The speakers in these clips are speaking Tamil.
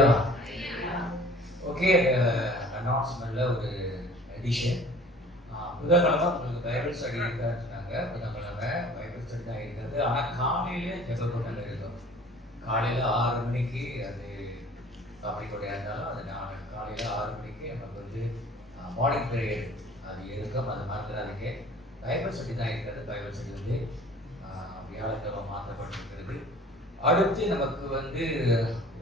ஹalleluya. ஓகே, அனௌன்ஸ்மெண்ட்ல ஒரு எடிஷன். புதன்கிழமை உங்களுக்கு பைபிள் ஸ்டடி இருக்கான்னு சொன்னாங்க. புதன்கிழமை பைபிள் ஸ்டடி தான் இருக்கிறது. ஆனால் காலையிலே ஜெபக்கூட்டம் இருக்கும். காலையில் 6 மணிக்கு அது பப்ளிக்கோடைய இருந்தாலும் அது நான் காலையில் 6 மணிக்கு நமக்கு வந்து மார்னிங் ப்ரேயர் அது இருக்கும். அது மறந்துடாதீங்க. பைபிள் ஸ்டடி தான் இருக்கிறது. பைபிள் ஸ்டடி வந்து வியாழக்கிழமை மாற்றப்பட்டிருக்கிறது. அடுத்து நமக்கு வந்து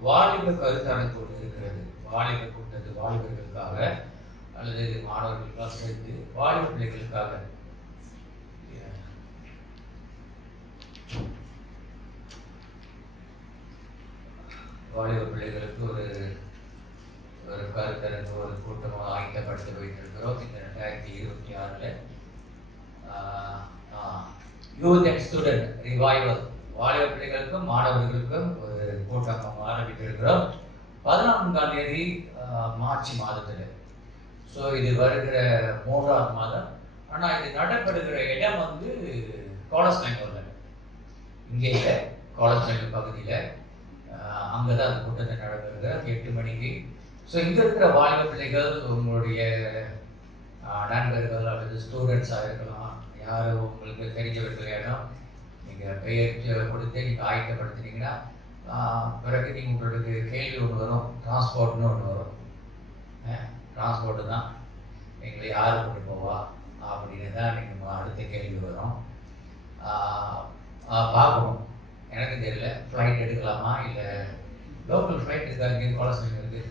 வாலிப கருத்தரங்கு ஒன்று இருக்கிறது. வாலிப கூட்டது வாலிபர்களுக்காக அல்லது மாணவர்களுக்காக சேர்த்து வாலிப பிள்ளைகளுக்காக வாலிப பிள்ளைகளுக்கு ஒரு கருத்தரங்கு ஒரு கூட்டமாக ஆயத்தப்படுத்தி வைத்திருக்கிறோம். இந்த 2026 யூத் அண்ட் ஸ்டூடெண்ட் ரிவைவல் வாலிப பிள்ளைகளுக்கும் மாணவர்களுக்கும் ஒரு கூட்டம் ஆரம்பித்திருக்கிறோம் 14ஆம் தேதி மார்ச் மாதத்தில். ஸோ இது வருகிற 3ஆம் மாதம். ஆனால் இது நடைபெறுகிற இடம் வந்து கோலஸ்லைன் இங்கே இல்லை, கோலஸ்லைன் பகுதியில் அங்கே தான் அந்த கூட்டத்தை நடக்கிறது 8 மணிக்கு. ஸோ இங்கே இருக்கிற வாலிப பிள்ளைகள் உங்களுடைய நண்பர்கள் அல்லது ஸ்டூடெண்ட்ஸாக இருக்கலாம், யார் உங்களுக்கு தெரிஞ்சவர்கள் இடம் நீங்கள் பெயர் கொடுத்து நீங்கள் ஆயத்தப்படுத்தினீங்கன்னா பிறகு நீங்கள் உங்களுக்கு கேள்வி ஒன்று வரும், டிரான்ஸ்போர்ட்னு ஒன்று வரும். டிரான்ஸ்போர்ட்டு தான் எங்களை யார் கொண்டு போவா அப்படின்னு தான் நீங்கள் அடுத்த கேள்வி வரும். பார்க்கணும், எனக்கு தெரியல ஃப்ளைட் எடுக்கலாமா இல்லை லோக்கல் ஃப்ளைட் இருக்கா, இங்கே கோலஸ்லைன் இருக்குது,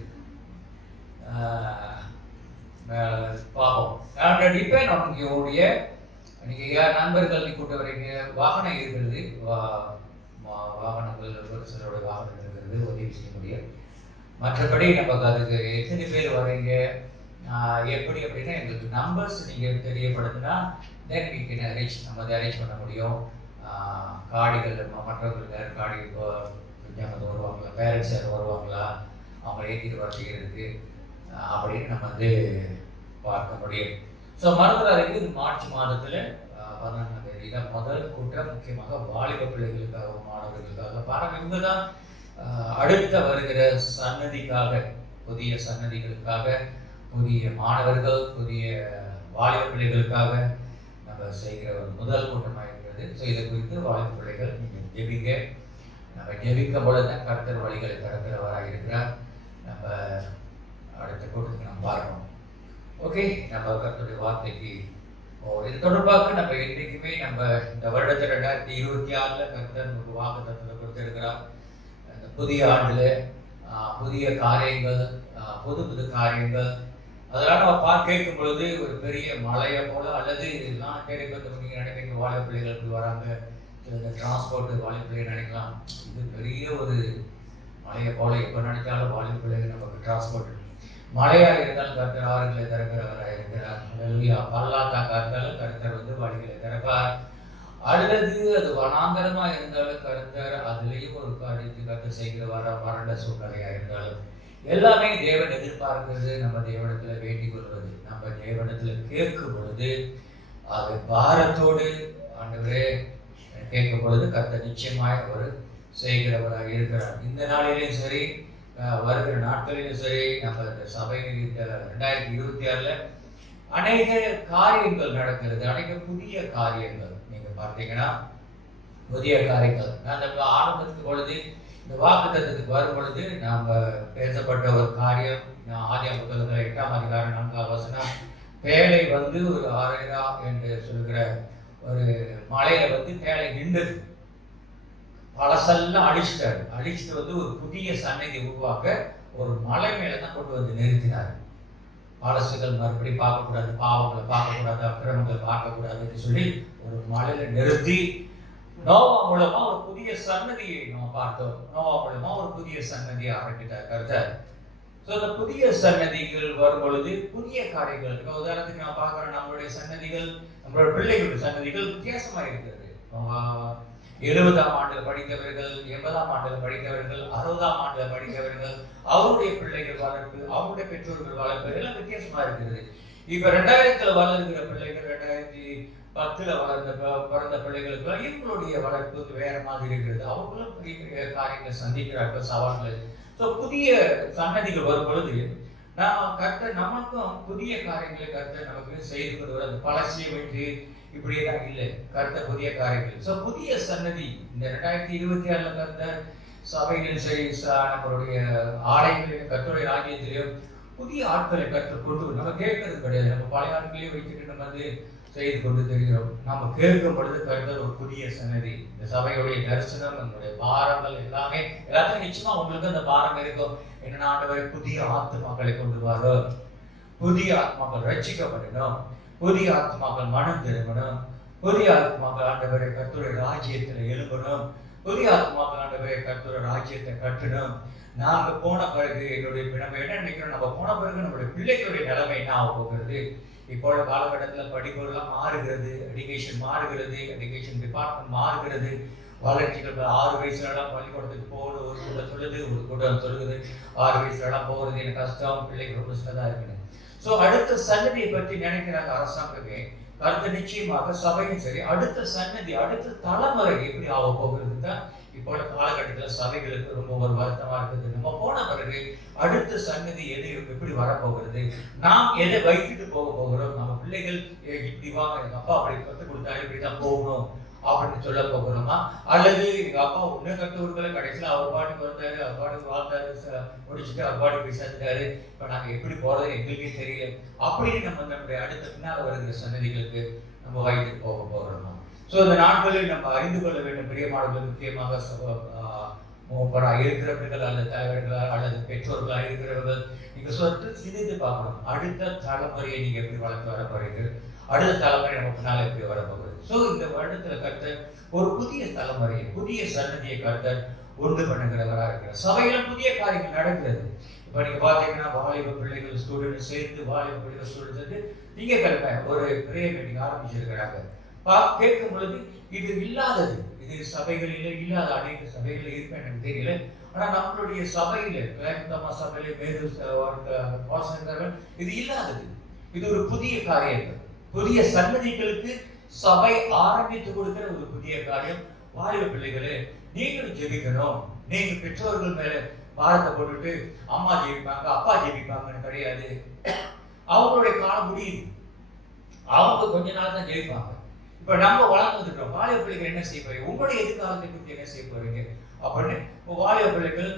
பார்ப்போம். டிபெண்ட் உங்களுடைய நீங்கள் யார் நண்பர்கள் கூட்ட வரீங்க, வாகனம் இருக்கிறது, வாகனங்கள் ஒரு சிலருடைய வாகனம் இருக்கிறது, உதவி செய்ய முடியும். மற்றபடி நமக்கு அதுக்கு எத்தனை பேர் வரீங்க எப்படி அப்படின்னா எங்களுக்கு நம்பர்ஸ் நீங்கள் தெரியப்படுத்தினா தென் வீ கேன் அரேஞ்ச், நம்ம அதை அரேஞ்ச் பண்ண முடியும். காடிகள் மற்றவர்கள் யார் காடி விஞ்ஞானத்தை வருவாங்களா, பேரண்ட்ஸ் யாரும் வருவாங்களா, அவங்களை ஏற்றிட்டு வர செய்கிறதுக்கு அப்படின்னு நம்ம வந்து பார்க்க முடியும். ஸோ மறந்துடாதீங்க, இது மார்ச் மாதத்தில் 14ஆம் தேதி தான் முதல் கூட்டம். முக்கியமாக வாலிப பிள்ளைகளுக்காக மாணவர்களுக்காக பாருங்கள். இவங்க தான் அடுத்த வருகிற சன்னதிக்காக, புதிய சன்னதிகளுக்காக, புதிய மாணவர்கள், புதிய வாலிப பிள்ளைகளுக்காக நம்ம செய்கிற ஒரு முதல் கூட்டமாக இருக்கிறது. ஸோ இதை குறித்து வாலிப பிள்ளைகள் நீங்கள் ஜெபிங்க. நம்ம ஜெபிக்கும் பொழுது தான் கர்த்தர் வழிகளை திறக்கிறவராக இருக்கிறார். நம்ம அடுத்த கூட்டத்துக்கு நம்ம பார்க்கணும். ஓகே, நம்ம கர்த்தருடைய வார்த்தைக்கு இது தொடர்பாக நம்ம என்றைக்குமே நம்ம இந்த வருடத்தில் 2026 கர்த்தர் நமக்கு வாக்குத்தத்தத்தை கொடுத்திருக்கிறார். இந்த புதிய ஆண்டில் புதிய காரியங்கள், புது புது காரியங்கள், அதெல்லாம் நம்ம கேட்கும் பொழுது ஒரு பெரிய மலையை போல அல்லது எல்லாம் கேட்க நீங்கள் நினைப்பீங்க வாலிப பிள்ளைகளுக்கு வராங்க, இந்த டிரான்ஸ்போர்ட் வாலிப பிள்ளைகள் நினைக்கலாம். இது பெரிய ஒரு மலையை போல எப்போ நினைச்சாலும் வாலிப பிள்ளைகள் நமக்கு டிரான்ஸ்போர்ட். மழையாக இருந்தாலும் கர்த்தர் ஆறுகளை திறக்கிறவராக இருக்கிறார். ஹல்லேலூயா. பள்ளத்தாக்கா இருந்தாலும் கர்த்தர் வந்து வழிகளை திறப்பார். அல்லது அது வனாந்தரமாக இருந்தாலும் கர்த்தர் அதுலேயும் ஒரு காரியத்தை கர்த்தர் செய்கிற வறண்ட சூழ்நிலையாக இருந்தாலும் எல்லாமே தேவன் எதிர்பார்க்கிறது. நம்ம தேவனிடத்தில் வேண்டிக் கொள்வது, நம்ம தேவனிடத்தில் கேட்கும் பொழுது அது பாரத்தோடு ஆண்டவரே கேட்கும் பொழுது கர்த்தர் நிச்சயமாய் அவர் செய்கிறவராக இருக்கிறார். இந்த நாளிலேயும் சரி, வருகிற நாட்களிலும் சரி, நம்ம இந்த சபையில் இந்த 2026 அநேக காரியங்கள் நடக்கிறது, அநேக புதிய காரியங்கள். நீங்கள் பார்த்தீங்கன்னா புதிய காரியங்கள். நான் அந்த ஆரம்பத்துக்கு பொழுது இந்த வாக்குத்தத்தத்துக்கு வரும் பொழுது நாம் பேசப்பட்ட ஒரு காரியம், ஆதியாகமம் புத்தகத்தில் 8ஆம் அதிகாரம் 4ஆம் வசனம், பேழை வந்து ஒரு 6000 என்று சொல்கிற ஒரு மலையில வந்து பேழை நின்றது. பழசெல்லாம் அழிச்சிட்டு வந்து ஒரு புதிய சன்னதி உருவாக்க ஒரு மலை மேலே தான் கொண்டு வந்து நிறுத்தினார். பழசுகள் மறுபடி பார்க்கக்கூடாது, பாவங்களை பார்க்கக்கூடாது, அக்கிரமங்களை பார்க்கக்கூடாதுன்னு சொல்லி ஒரு மலையில நிறுத்தி நோவா மூலமா ஒரு புதிய சன்னதியை நம்ம பார்த்தோம். நோவா மூலமா ஒரு புதிய சன்னதியை ஆரம்பித்தார் கர்த்தர். ஸோ அந்த புதிய சன்னதிகள் வரும் பொழுது புதிய காரியங்கள். இப்போ உதாரணத்துக்கு நான் பார்க்குறேன், நம்மளுடைய சன்னதிகள், நம்மளோட பிள்ளைகளுடைய சன்னதிகள் வித்தியாசமாக இருக்கிறது. 70ஆம் ஆண்டில் படித்தவர்கள், 80ஆம் ஆண்டில் படித்தவர்கள், 60ஆம் ஆண்டில் படித்தவர்கள், அவருடைய பிள்ளைகள் வளர்ப்பு, அவருடைய பெற்றோர்கள் வளர்ப்பு எல்லாம் வித்தியாசமா இருக்கிறது. இப்ப 2000 வளர்கிற பிள்ளைகள் 2010 பிறந்த பிள்ளைகளுக்கு இவங்களுடைய வளர்ப்பு வேற மாதிரி இருக்கிறது. அவங்களும் பெரிய பெரிய காரியங்களை சந்திக்கிறார்கள், சவால்களை ஸோ புதிய சன்னதிகள் வரும் பொழுது நாம கர்த்தர் நமக்கும் புதிய காரியங்களை கர்த்தர் நமக்கு செய்து கொண்டு வர பழசியை வைத்து இப்படியே தான் இல்லை. கர்த்தர் புதிய காரியங்கள். ஸோ புதிய சன்னதி இந்த 2026 கர்த்தர் சபையிலும் சரி நம்மளுடைய ஆலயங்களிலும் கர்த்தருடைய ராஜ்யத்திலையும் புதிய ஆட்களை கர்த்தர் கொண்டு நம்ம கேட்கறது கிடையாது. நம்ம பழைய ஆட்களையும் வைத்துட்டு நம்ம செய்து கொண்டு தெரிகிறோம். நம்ம கேட்கும் பொழுது கர்த்தர் ஒரு புதிய சன்னதி. இந்த சபையுடைய தரிசனம், நம்முடைய பாரங்கள் எல்லாத்தையும் நிச்சயமா உங்களுக்கு அந்த பாரம் இருக்கும். என்னென்ன ஆண்டவரை புதிய ஆத்மாக்களை கொண்டு வர, புதிய ஆத்மாக்கள் ரட்சிக்கப்படணும், புதிய ஆத்மாக்கள் மனம் திரும்பணும், புதிய ஆத்மாக்கள் ஆண்டவரை கர்த்தருடைய ராஜ்யத்தில் எழும்பணும், புதிய ஆத்மாக்கள் ஆண்டவரை கர்த்தருடைய ராஜ்யத்தை கட்டணும். நாங்க போன பிறகு என்னுடைய நம்ம என்ன நினைக்கிறோம், நம்ம போன பிறகு நம்மளுடைய பிள்ளைகளுடைய நிலைமை என்ன ஆக போகிறது. இப்போ உள்ள காலகட்டத்தில் படிப்புகள்லாம் மாறுகிறது, எஜுகேஷன் மாறுகிறது, எஜுகேஷன் டிபார்ட்மெண்ட் மாறுகிறது. வளர்ச்சிகள் 6 வயசுலலாம் பள்ளிக்கூடத்துக்கு போகணும், ஒரு கூட்டம் சொல்லுது, ஒரு கூட்டம் சொல்லுது 6 வயசுலலாம் போகிறது எனக்கு கஷ்டம், பிள்ளைக்கு ரொம்ப சிலதாக இருக்குது. ஸோ அடுத்த சன்னதியை பற்றி நினைக்கிறாங்க அரசாங்கமே. கருத்து நிச்சயமாக சபையும் சரி, அடுத்த சன்னதி, அடுத்த தலைமுறை எப்படி ஆக போகிறது தான் இப்போ உள்ள காலகட்டத்தில் சபைகளுக்கு ரொம்ப ஒரு வருத்தமா இருக்குது. நம்ம போன பிறகு அடுத்த சன்னதி எது எப்படி வரப்போகிறது, நாம் எதை வைத்துட்டு போக போகிறோம், நம்ம பிள்ளைகள் இப்படி வாங்க, எங்க அப்பா அப்படி கற்றுக் கொடுத்தாரு இப்படிதான் போகணும் அப்படின்னு சொல்ல போகிறோமா, அல்லது எங்க அப்பா ஒண்ணு கட்டுவர்களை கடைசியில் அவர் பாட்டுக்கு வந்தாரு, அவர் பாட்டுக்கு வாழ்ந்தாரு, முடிச்சுட்டு அவர் பாட்டுக்கு போய் சேர்ந்தாரு, இப்ப நாங்க எப்படி போறது எங்களுக்கே தெரியல அப்படின்னு நம்ம நம்முடைய அடுத்த பின்னால் வருகிற சன்னதிகளுக்கு நம்ம வைத்துட்டு போக போகிறோமா. ஸோ இந்த நாட்களில் நம்ம அறிந்து கொள்ள வேண்டும் பிரியமானவர்கள், முக்கியமாக மூப்பராக இருக்கிறவர்கள் அல்லது தலைவர்களாக அல்லது பெற்றோர்களாக இருக்கிறவர்கள் நீங்க சொத்து சிந்தித்து பார்க்கணும். அடுத்த தலைமுறையை நீங்க எப்படி வளர்த்து வர போறீர்கள், அடுத்த தலைமுறை நம்ம பின்னால் எப்படி வரப்போகிறது. ஸோ இந்த வருடத்துல கர்த்தர் ஒரு புதிய தலைமுறையை, புதிய சன்னதியை கர்த்தர் உண்டு பண்ணுகிறவராக இருக்கிறார். சபையில புதிய காரியங்கள் நடக்கிறது. இப்போ நீங்க பாத்தீங்கன்னா வாலிப பிள்ளைகள் ஸ்டூடெண்ட் சேர்ந்து, வாலிப பிள்ளைகள் ஸ்டூடெண்ட் சேர்ந்து திங்கட்கிழமை ஒரு பிரேயர் மீட்டிங் ஆரம்பிச்சிருக்கிறாங்க. கேட்கும் பொழுது இது இல்லாதது, இது சபைகளில் இல்லாத, அனைத்து சபைகளில் இருக்க எனக்கு தெரியல. ஆனா நம்மளுடைய சபையில சபையில வேறு இது இல்லாதது. இது ஒரு புதிய காரியங்கள், புதிய சன்னதிகளுக்கு சபை ஆரம்பித்து கொடுக்கிற ஒரு புதிய காரியம். வாலிப பிள்ளைகளே, நீங்களும் ஜெபிக்கணும். நீங்க பெற்றோர்கள் மேல பாரத்தை போட்டுட்டு அம்மா ஜெபிப்பாங்க அப்பா ஜெபிப்பாங்கன்னு கிடையாது. அவங்களுடைய காலம் முடியுது, அவங்க கொஞ்ச நாள் தான் ஜெபிப்பாங்க. இப்ப நம்ம வளர்ந்து வந்துட்டோம். வாலிப பிள்ளைகள் என்ன செய்ய போறீங்க, உங்களுடைய எதிர்காலத்தை குறித்து என்ன செய்ய போறீங்க அப்படின்னு வாலிப பிள்ளைகள்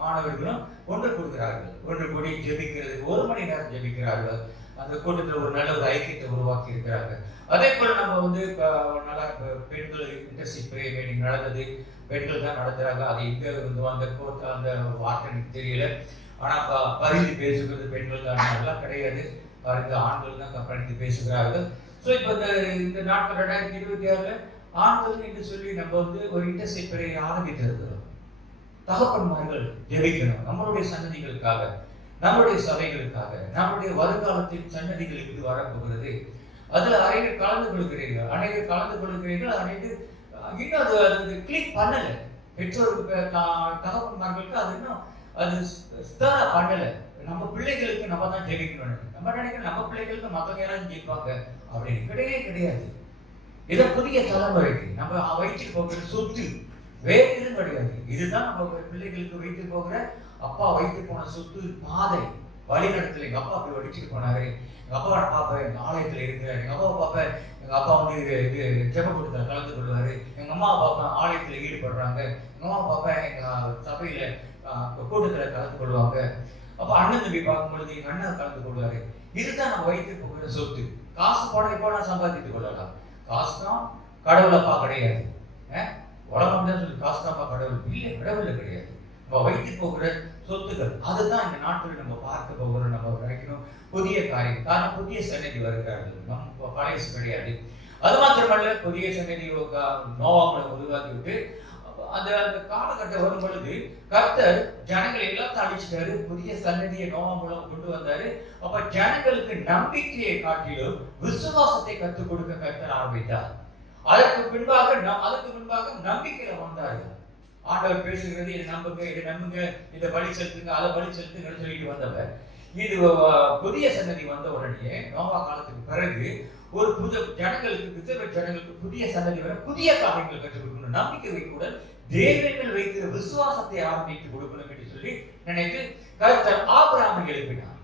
மாணவர்களும் ஒன்று கொடுக்கிறார்கள். ஒன்று கூடி ஜெபிக்கிறது, 1 மணி நேரம் ஜெபிக்கிறார்கள். அந்த கூட்டத்தில் ஒரு நல்ல ஒரு ஐக்கியத்தை உருவாக்கி இருக்கிறாங்க. அதே போல நம்ம நல்லா பெண்கள் இன்டர்சிப் பிரேயர் மீட்டிங் நடந்தது, பெண்கள் தான் நடத்துறாங்க. அது எங்க அந்த கோர்ட் அந்த வார்த்தை எனக்கு தெரியல. ஆனா பரிந்து பேசுகிறது பெண்கள் தான், நல்லா கிடையாது. பாருங்க, ஆண்கள் தான் பரிந்து பேசுகிறார்கள். ஸோ இப்போ இந்த நாட்கள் 2026 ஆண்கள் என்று சொல்லி நம்ம ஒரு இன்டர்சிப் பிரேயர் ஆரம்பித்திருக்கிறோம். தகப்பன்மார்கள் ஜெபிக்கணும் நம்மளுடைய சன்னதிகளுக்காக, நம்முடைய சபைகளுக்காக, நம்முடைய வருங்காலத்தின் சன்னதிகள் எப்படி வரப்போகிறது. அதுல அனைவரும் கலந்து கொள்கிறீர்கள், அனைவரும் இன்னும் அது கிளிக் பண்ணல. பெற்றோருக்கு தகப்பன்மார்களுக்கு அது இன்னும் அது பண்ணல. நம்ம பிள்ளைகளுக்கு நம்ம தான் ஜெபிக்கணும். நம்ம நினைக்கிறோம் நம்ம பிள்ளைகளுக்கு மற்றவங்க யாராவது ஜெயிப்பாங்க அப்படின்னு கிடையாது. இதை புதிய தலைமுறைக்கு நம்ம வைத்து போகிற சொத்து வேறு எதுவும் கிடையாது. இதுதான் நம்ம பிள்ளைகளுக்கு வைத்து போகிற அப்பா வைத்து போன சொத்து, பாதை, வழிநடத்தல. எங்க அப்பா அப்படி வடிச்சுட்டு போனாரு, எங்க அப்பா நான் பார்ப்பேன் எங்க ஆலயத்துல இருக்கிறேன், எங்க அப்பாவை பார்ப்பேன் எங்க அப்பா இது ஜெப கூட்டத்தில் கலந்து கொள்வாரு, எங்க அம்மாவை பார்ப்பேன் ஆலயத்துல ஈடுபடுறாங்க, எங்க அம்மாவை பார்ப்பேன் எங்க சபையில கூட்டத்துல கலந்து கொள்வாங்க, அப்ப அண்ணன் தம்பி பார்க்கும் பொழுது எங்க அண்ணன் கலந்து கொள்வாரு. இதுதான் நம்ம வைத்து போகிற சொத்து. காசு போட இப்போ நான் சம்பாதித்துக் கொள்ளலாம். காசு தான் கடவுளப்பா கிடையாது. உலகம் தான் சொல்லி காசு தான்ப்பா கடவுள் இல்லை, கடவுள்ல கிடையாது. நம்ம வைத்து போகிற சொத்துக்கள், அதுதான் இந்த நாட்களில் நம்ம பார்க்க போகிறோம். நம்ம நினைக்கணும் புதிய காரியம். காரணம் புதிய சன்னதி வருகிறார்கள், நம்ம பழைய கிடையாது. அது மாத்திரமல்ல, புதிய சன்னதி நோவாமலை உருவாக்கி விட்டு அந்த காலகட்டம் வரும் பொழுது கர்த்தர் ஜனங்களை எல்லாத்தையும் அழிச்சிட்டாரு, புதிய சன்னதியை நோவா மூலம் கொண்டு வந்தாரு. அப்ப ஜனங்களுக்கு நம்பிக்கையை காட்டிலும் விசுவாசத்தை கற்றுக் கொடுக்க கர்த்தர் ஆரம்பித்தார். அதற்கு பின்பாக நம்பிக்கையில வந்தார்கள். ஆண்டவர் பேசுகிறது, இதை நம்புங்க, இதை பலி செலுத்துங்க, அதை பலி செலுத்துங்கன்னு சொல்லிட்டு வந்தவர். இது புதிய சன்னதி வந்த உடனே நோவா காலத்துக்கு பிறகு ஒரு ஜனங்களுக்கு புதிய சன்னதி வர புதிய காரியங்கள் கற்றுக் கொடுக்கணும், நம்பிக்கை வைக்கூட தேவனில் வைக்கிற விசுவாசத்தை ஆரம்பித்து கொடுக்கணும் என்று சொல்லி நினைத்து கர்த்தர் ஆபிரகாமை எழுப்பினார்.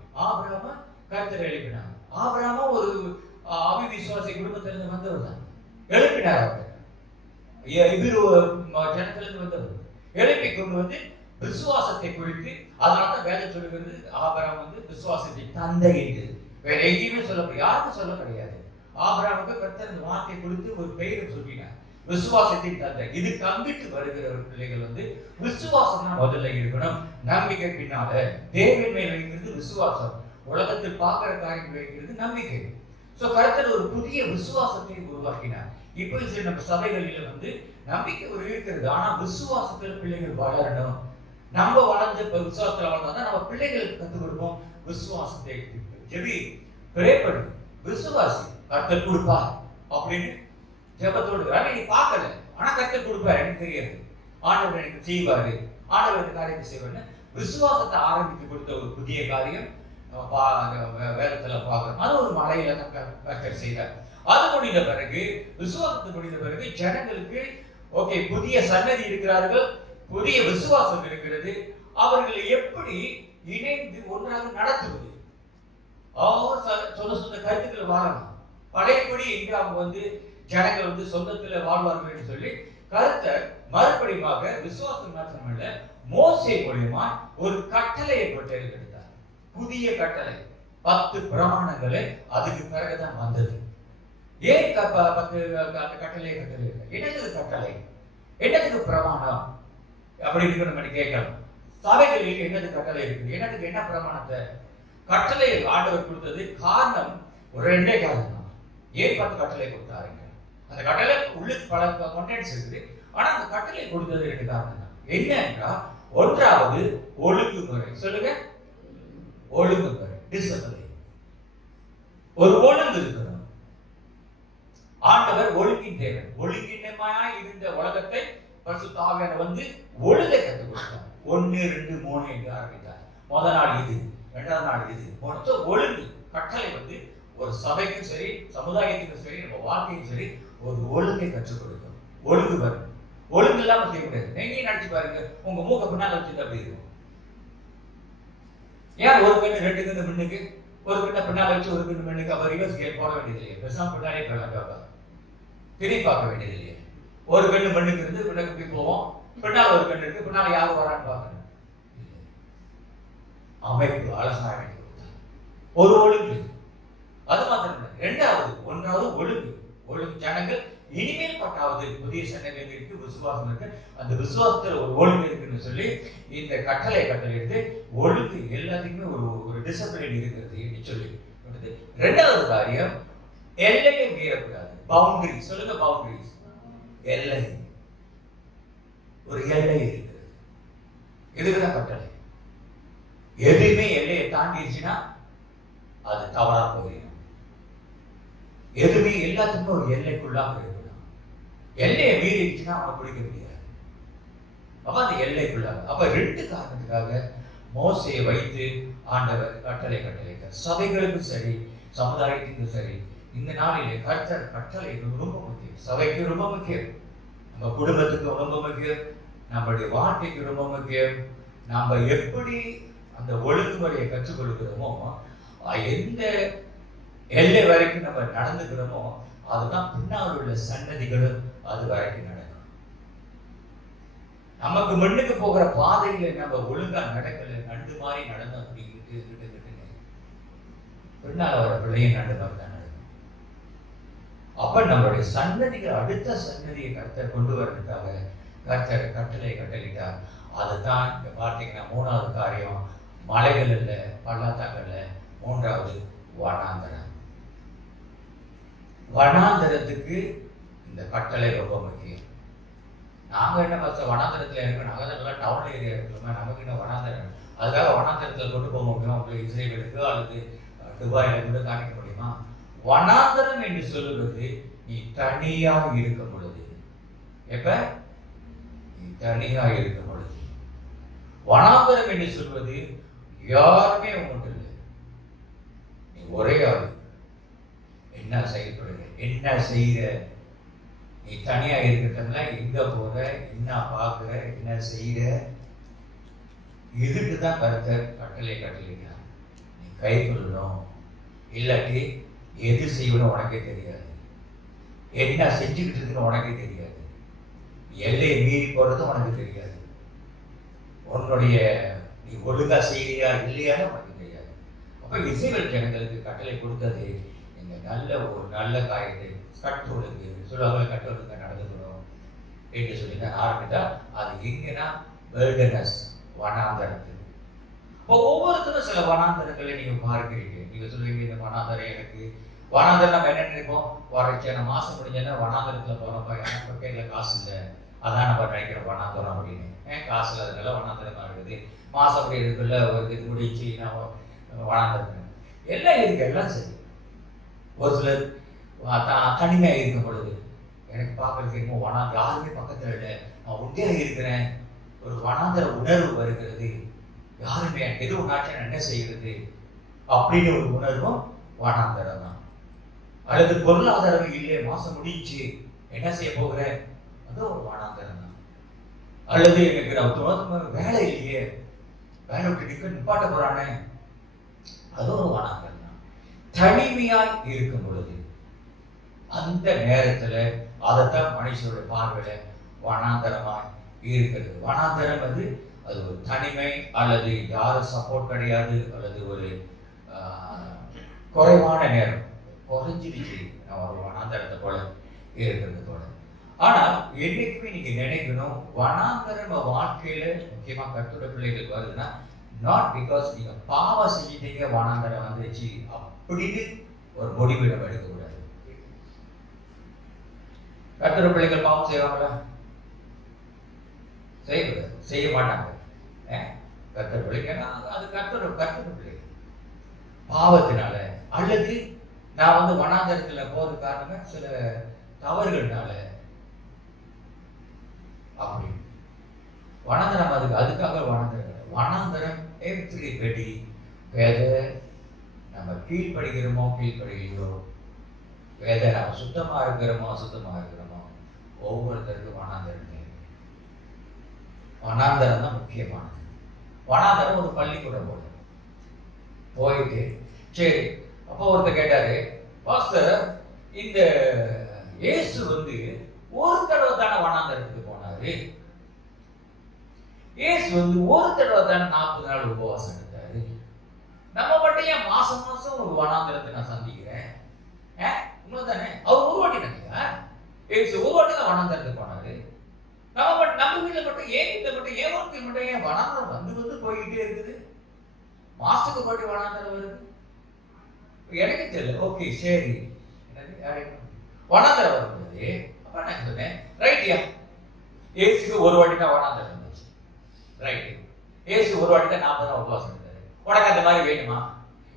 கர்த்தர் எழுப்பினார். ஆபிரகாம் ஒரு அவிசுவாசி குடும்பத்திலிருந்து வந்தவர் தான். எழுப்பினார். அவர் ஜனத்திலிருந்து வந்தவர் எழுப்பி கொண்டு வந்து விசுவாசத்தை குறித்து, அதனால்தான் வேதம் சொல்லுகிறது ஆபிரகாம் விசுவாசத்தை தந்தை என்று. வேற எங்கேயுமே சொல்லப்படும், யாருக்கும் சொல்ல கிடையாது. ஆபிரகாமுக்கு கர்த்தர் இந்த வார்த்தை கொடுத்து ஒரு பெயரை சொல்லினார், விசுவாசத்தின் தந்தை. இதுக்கு அங்கிட்டு வருகிற பிள்ளைகள் விசுவாசம் தான் முதல்ல இருக்கணும். நம்பிக்கை பின்னால தேவன் மேல் வைக்கிறது விசுவாசம், உலகத்தில் பார்க்கிற காரியங்கள் வைக்கிறது நம்பிக்கை. சோ கர்த்தர் ஒரு புதிய விசுவாசத்தை உருவாக்கினார். இப்போ நம்ம சபைகளில் நம்பிக்கை ஒரு இருக்கிறது, ஆனா விசுவாசத்துல பிள்ளைகள் வளரணும். நம்ம வளர்ந்து விசுவாசத்துல வளர்ந்தா நம்ம பிள்ளைகளுக்கு கற்றுக் கொடுப்போம். விசுவாசத்தை ஜெபி, பிரே பண்ணு, விசுவாசி, கர்த்தர் கொடுப்பார் அப்படின்னு ஜெபத்தோடு நீ பார்க்கல, ஆனா கர்த்தர் கொடுப்பாரு, எனக்கு தெரியாது, ஆண்டவர் எனக்கு செய்வாரு, ஆண்டவர் இந்த காரியத்தை செய்வாருன்னு விசுவாசத்தை ஆரம்பித்து கொடுத்த ஒரு புதிய காரியம் வேதத்துல பார்க்கணும். அது ஒரு மலையில கர்த்தர் செய்தார். அது முடிந்த பிறகு, விசுவாசத்தை முடிந்த பிறகு ஜனங்களுக்கு ஓகே புதிய சன்னதி இருக்கிறார்கள், புதிய விசுவாசம் இருக்கிறது, அவர்களை எப்படி இணைந்து ஒன்றாக நடத்துவது, சொந்த கருத்துக்கள் வாழணும். பழையபடி எங்க அவங்க ஜனங்கள் சொந்தத்துல வாழ்வார்கள் என்று சொல்லி கருத்தர் மறுபடியுமாக விசுவாசம் மாத்திரமல்ல மோசே மூலியமா ஒரு கட்டளையை எடுத்தார். புதிய கட்டளை 10 பிரமாணங்களை அதுக்கு பிறகுதான் வந்தது. ஏன் 10 கட்டளை? என்னது கட்டளை, என்னதுக்கு பிரமாணம் அப்படின்னு நம்ம கேட்கலாம். சபைகளில் என்னது கட்டளை இருக்குது, என்னதுக்கு என்ன பிரமாணத்தை கட்டளை ஆண்டவர் கொடுத்தது? காரணம் ஒரு 2 காரணம் தான். ஏன் 10 கட்டளை கொடுத்தாருங்க? அந்த கட்டளை உள்ளுக்கு பல கண்டென்ட்ஸ் இருக்குது, ஆனா அந்த கட்டளை கொடுத்தது 2 காரணம் தான். என்னன்னா, ஒன்றாவது ஒழுங்குமுறை. சொல்லுங்க, ஒழுங்குமுறை, டிசிப்ளின். ஒரு ஒழுங்கு இருக்கணும். ஆண்டவர் ஒழுங்கின் தேவன். ஒழுங்கினமாய் இருந்த உலகத்தை பரிசுத்த ஆவியானவர் ஒழுங்கை கற்றுக் கொடுத்தார். 1, 2, 3 என்று ஆரம்பித்தார். முதல் நாள் இது, 2ஆவது நாள் இது. மொத்தம் ஒழுங்கு கட்டளை ஒரு சபைக்கும் சரி, சமுதாயத்துக்கும் சரி, நம்ம வாழ்க்கையும் சரி, ஒரு ஒழுங்கை கற்றுக் கொடுக்கும். ஒழுங்கு வரும். ஒழுங்கு இல்லாம செய்ய முடியாது. நீங்க நினைச்சு பாருங்க, உங்க மூக்க பின்னால வச்சுட்டு அப்படி இருக்கும். ஏன் ஒரு கண்ணு 2 கண்ணு முன்னுக்கு, ஒரு கண்ணை பின்னால வச்சு ஒரு கண்ணு முன்னுக்கு, அப்ப ரிவர்ஸ் கியர் போட வேண்டியது இல்லையே, பெருசாக பின்னாலே போயிடலாம், திரும்பி பார்க்க வேண்டியது இல்லையே. ஒரு கண்ணு மண்ணுக்கு இருந்து பின்னுக்கு போய் போவோம், பின்னால ஒரு கண்ணு இருக்கு, பின்னால யாரும் வரான்னு பார்க்கணும். அமைப்பு அழகாக ஒரு ஒழுங்கு. அது மாத்திரம் இல்லை. 2வது, 1வது ஒழுங்கு. ஒழுங்கு ஜனங்கள் இனிமேல் பட்டாவது புதிய சன்னதியில் இருக்கு, விசுவாசம் இருக்கு, அந்த விசுவாசத்துல ஒரு ஒழுங்கு இருக்குன்னு சொல்லி இந்த கட்டளை எடுத்து ஒழுங்கு எல்லாத்துக்குமே ஒரு டிசிப்ளின் இருக்கிறது என்று சொல்லி. 2வது காரியம், எல்லையை மீறக்கூடாது. பவுண்டரி. சொல்லுங்க, பவுண்டரிஸ். எல்லை, ஒரு எல்லை இருக்கிறது. இதுக்குதான் கட்டளை. எதுவுமே எல்லையை தாண்டிடுச்சுன்னா அது தவறா போயிடும். எதுவுமே எல்லாத்துக்கும் ஒரு எல்லைக்குள்ளாக இருக்கணும். எல்லையை மீறிடுச்சுன்னா அவனை பிடிக்க முடியாது. அப்ப அந்த எல்லைக்குள்ளாக. அப்ப 2 காரணத்துக்காக மோசையை வைத்து ஆண்டவர் கட்டளை சபைகளுக்கும் சரி, சமுதாயத்துக்கும் சரி, இந்த நாளிலே கர்த்தர் கட்டளை ரொம்ப முக்கியம். சபைக்கு ரொம்ப முக்கியம், நம்ம குடும்பத்துக்கு ரொம்ப முக்கியம், நம்மளுடைய வாழ்க்கைக்கு ரொம்ப முக்கியம். நாம எப்படி அந்த ஒழுங்குமுறையை கற்றுக்கொள்கிறோமோ, எந்த எல்லை வரைக்கும் நம்ம நடந்துக்கிறோமோ, அதுதான் பின்னால் உள்ள சன்னதிகளும் அது வரைக்கும் நடக்கும். நமக்கு முன்னுக்கு போகிற பாதையில நம்ம ஒழுங்கா நடக்கல, நண்டு மாதிரி நடந்து அப்படி பின்னால் வர பிள்ளைய நண்டு மாதிரி தான் நடக்கும். அப்ப நம்மளுடைய சன்னதிகள், அடுத்த சன்னதியை கர்த்தர் கொண்டு வர்றதுக்காக கர்த்தர் கட்டளையிட்டார். அதுதான் இங்க பார்த்தீங்கன்னா 3வது காரியம், மலைகள் இல்ல, பள்ளத்தாக்கல்ல. 3வது வனாந்தரம். வனாந்தரத்துக்கு இந்த கட்டளை ரொம்ப முக்கியம். நாங்க என்ன வனாந்தரத்துல இருக்கோம், நாங்க டவுன் ஏரியா இருக்கோம், நமக்கு என்ன வனாந்தரம்? அதுக்காக வனாந்தரத்துல கொண்டு போக முடியுமா? உங்களுக்கு இஸ்ரேலுக்கு அல்லது துபாயில கூட காணிக்க முடியுமா? வனாந்தரம் என்று சொல்லுவது நீ தனியா இருக்கும் பொழுது. எப்ப? நீ தனியா இருக்கும் பொழுது. வனாந்தரம் என்று சொல்வது யாருமே உங்கள்கிட்ட இல்லை, நீ ஒரே ஆள். என்ன செயல்படுற, என்ன செய்கிற, நீ தனியாக இருக்கிறதுல எங்கே போகிற, என்ன பார்க்குற, என்ன செய்கிற, இதுக்கு தான் கருத்தர் கட்டளைனா நீ கை கொள்ளணும். இல்லாட்டி எது செய்யணும் உனக்கே தெரியாது, என்ன செஞ்சுக்கிட்டு இருக்குன்னு உனக்கே தெரியாது, எல்லையை மீறி போகிறதும் உனக்கு தெரியாது, உன்னுடைய நீ ஒழுங்கா செய்யறியா இல்லையான்னு உனக்கு தெரியாது. அப்போ இஸ்ரவேல் ஜனங்களுக்கு கட்டளை கொடுத்தது, நீங்கள் ஒரு நல்ல காரியத்தை கட்டொழுங்கு சொல்லுவாங்க, கட்டொழுங்க நடந்துக்கணும் என்று சொல்லி தான் ஆரம்பித்தா. அது எங்கன்னா வெல்டர்னஸ், வனாந்தரத்தில். இப்போ ஒவ்வொருத்தரும் சில வனாந்தரங்களை நீங்கள் பார்க்கிறீங்க. நீங்கள் சொல்லுவீங்க இந்த வனாந்தரம் எனக்கு வனாந்தரம் நம்ம என்ன நினைப்போம், வறட்சியான மாதம் முடிஞ்சேன்னா வனாந்தரத்தில் போகிறப்ப எனக்கு கையில் காசு இல்லை, அதான் நம்ம நினைக்கிறோம் வனாந்தரம் அப்படின்னு. காசு இல்லாதனால வனாந்தரமாக இருக்குது. மாதம் முடியறதுக்குள்ள ஒரு இது முடிச்சு நான் வனாந்தரம் எல்லாம் இருக்கு, எல்லாம் சரி. ஒரு சிலர் தனிமையாக இருக்கும் பொழுது எனக்கு பார்க்கறதுக்கு என்னமோ யாருமே பக்கத்தில் இல்லை, நான் உண்மையாக இருக்கிறேன், ஒரு வனாந்தர உணர்வு வருகிறது. யாருமே எது ஒன்றாச்சும் என்ன செய்கிறது அப்படின்னு ஒரு உணர்வும் வனாந்தரம் தான். அல்லது பொருளாதாரம் இல்லை, மாசம் முடிச்சு என்ன செய்ய போகிறேன், அது ஒரு வனாந்தரம் தான். அல்லது எனக்கு வேலை இல்லையே, வேலை விட்டு நிப்பாட்ட போறானே, அது ஒரு வனாந்தரம் தான். தனிமையாய் இருக்கும் பொழுது அந்த நேரத்துல அதைத்தான் மனுஷனுடைய பார்வையில வனாந்தரமாய் இருக்கிறது. வனாந்தரம் அது ஒரு தனிமை, அல்லது யாரும் சப்போர்ட் கிடையாது, அல்லது ஒரு குறைவான நேரம் குறைஞ்சிடுச்சு ஒரு வனாந்தரத்தை போல இருக்கிறது போல. ஆனா என்னைக்குமே நீங்க நினைக்கணும், வனாந்தரம் வாழ்க்கையில முக்கியமா கர்த்தருடைய பிள்ளைகளுக்கு வருதுன்னா, நாட் பிகாஸ் நீங்க பாவம் செஞ்சிட்டீங்க வனாந்தரம் வந்துச்சு அப்படின்னு ஒரு முடிவு நம்ம எடுக்கக்கூடாது. கர்த்தருடைய பிள்ளைகள் பாவம் செய்வாங்களா? செய்யக்கூடாது, செய்ய மாட்டாங்க. கர்த்தர் பிள்ளைங்கன்னா அது கர்த்தர் பிள்ளை. பாவத்தினால அல்லது நான் வனாந்தரத்துல போறது காரணமே சில தவறுகள்னால அப்படி வனாந்தரம் அதுக்காக வனாந்தரம் எவ்ரிபடி, வேத நம்ம கீழ்படுகிறோமோ கீழ்படுகிறோ, வேத நம்ம சுத்தமா இருக்கிறோமோ, ஒவ்வொருத்தருக்கும் வனாந்தரம் தேவை. வனாந்தரம் தான் முக்கியமானது. வனாந்தரம் ஒரு பள்ளிக்கூடம் போல போயிட்டு சரி. அப்போ ஒருத்தர் கேட்டாரு, பாஸ்டர் இந்த இயேசு ஒரு தடவை தானே வனாந்தரத்துக்கு போனாரு, இயேசு ஒரு தடவை தானே 40 நாள் உபவாசம் எடுத்தாரு, நம்ம மட்டும் ஏன் மாசம் மாசம் ஒரு வனாந்தரத்தை நான் சந்திக்கிறேன்? உண்மைதானே? அவர் ஒரு வாட்டி நினைக்கிறா, இயேசு ஒரு வாட்டி தான் வனாந்தரத்துக்கு போனாரு, நம்ம வீட்டில் மட்டும் ஏன் வீட்டில் மட்டும் ஏன் வனாந்தரம் வந்து போய்கிட்டே இருக்குது, மாசத்துக்கு போட்டி வனாந்தரம் வருது? எனக்கு தெரியல. ஓகே சரி, வனாந்தரம் வரும்போது அப்ப நான் சொன்னேன், ரைட்யா ஏசுக்கு ஒரு வாட்டி தான் வனாந்தரம் இருந்துச்சு, ரைட்டு. ஏசு ஒரு வாட்டி தான் 40 நாள் உபவாசம் இருந்தாரு, உனக்கு அந்த மாதிரி வேணுமா?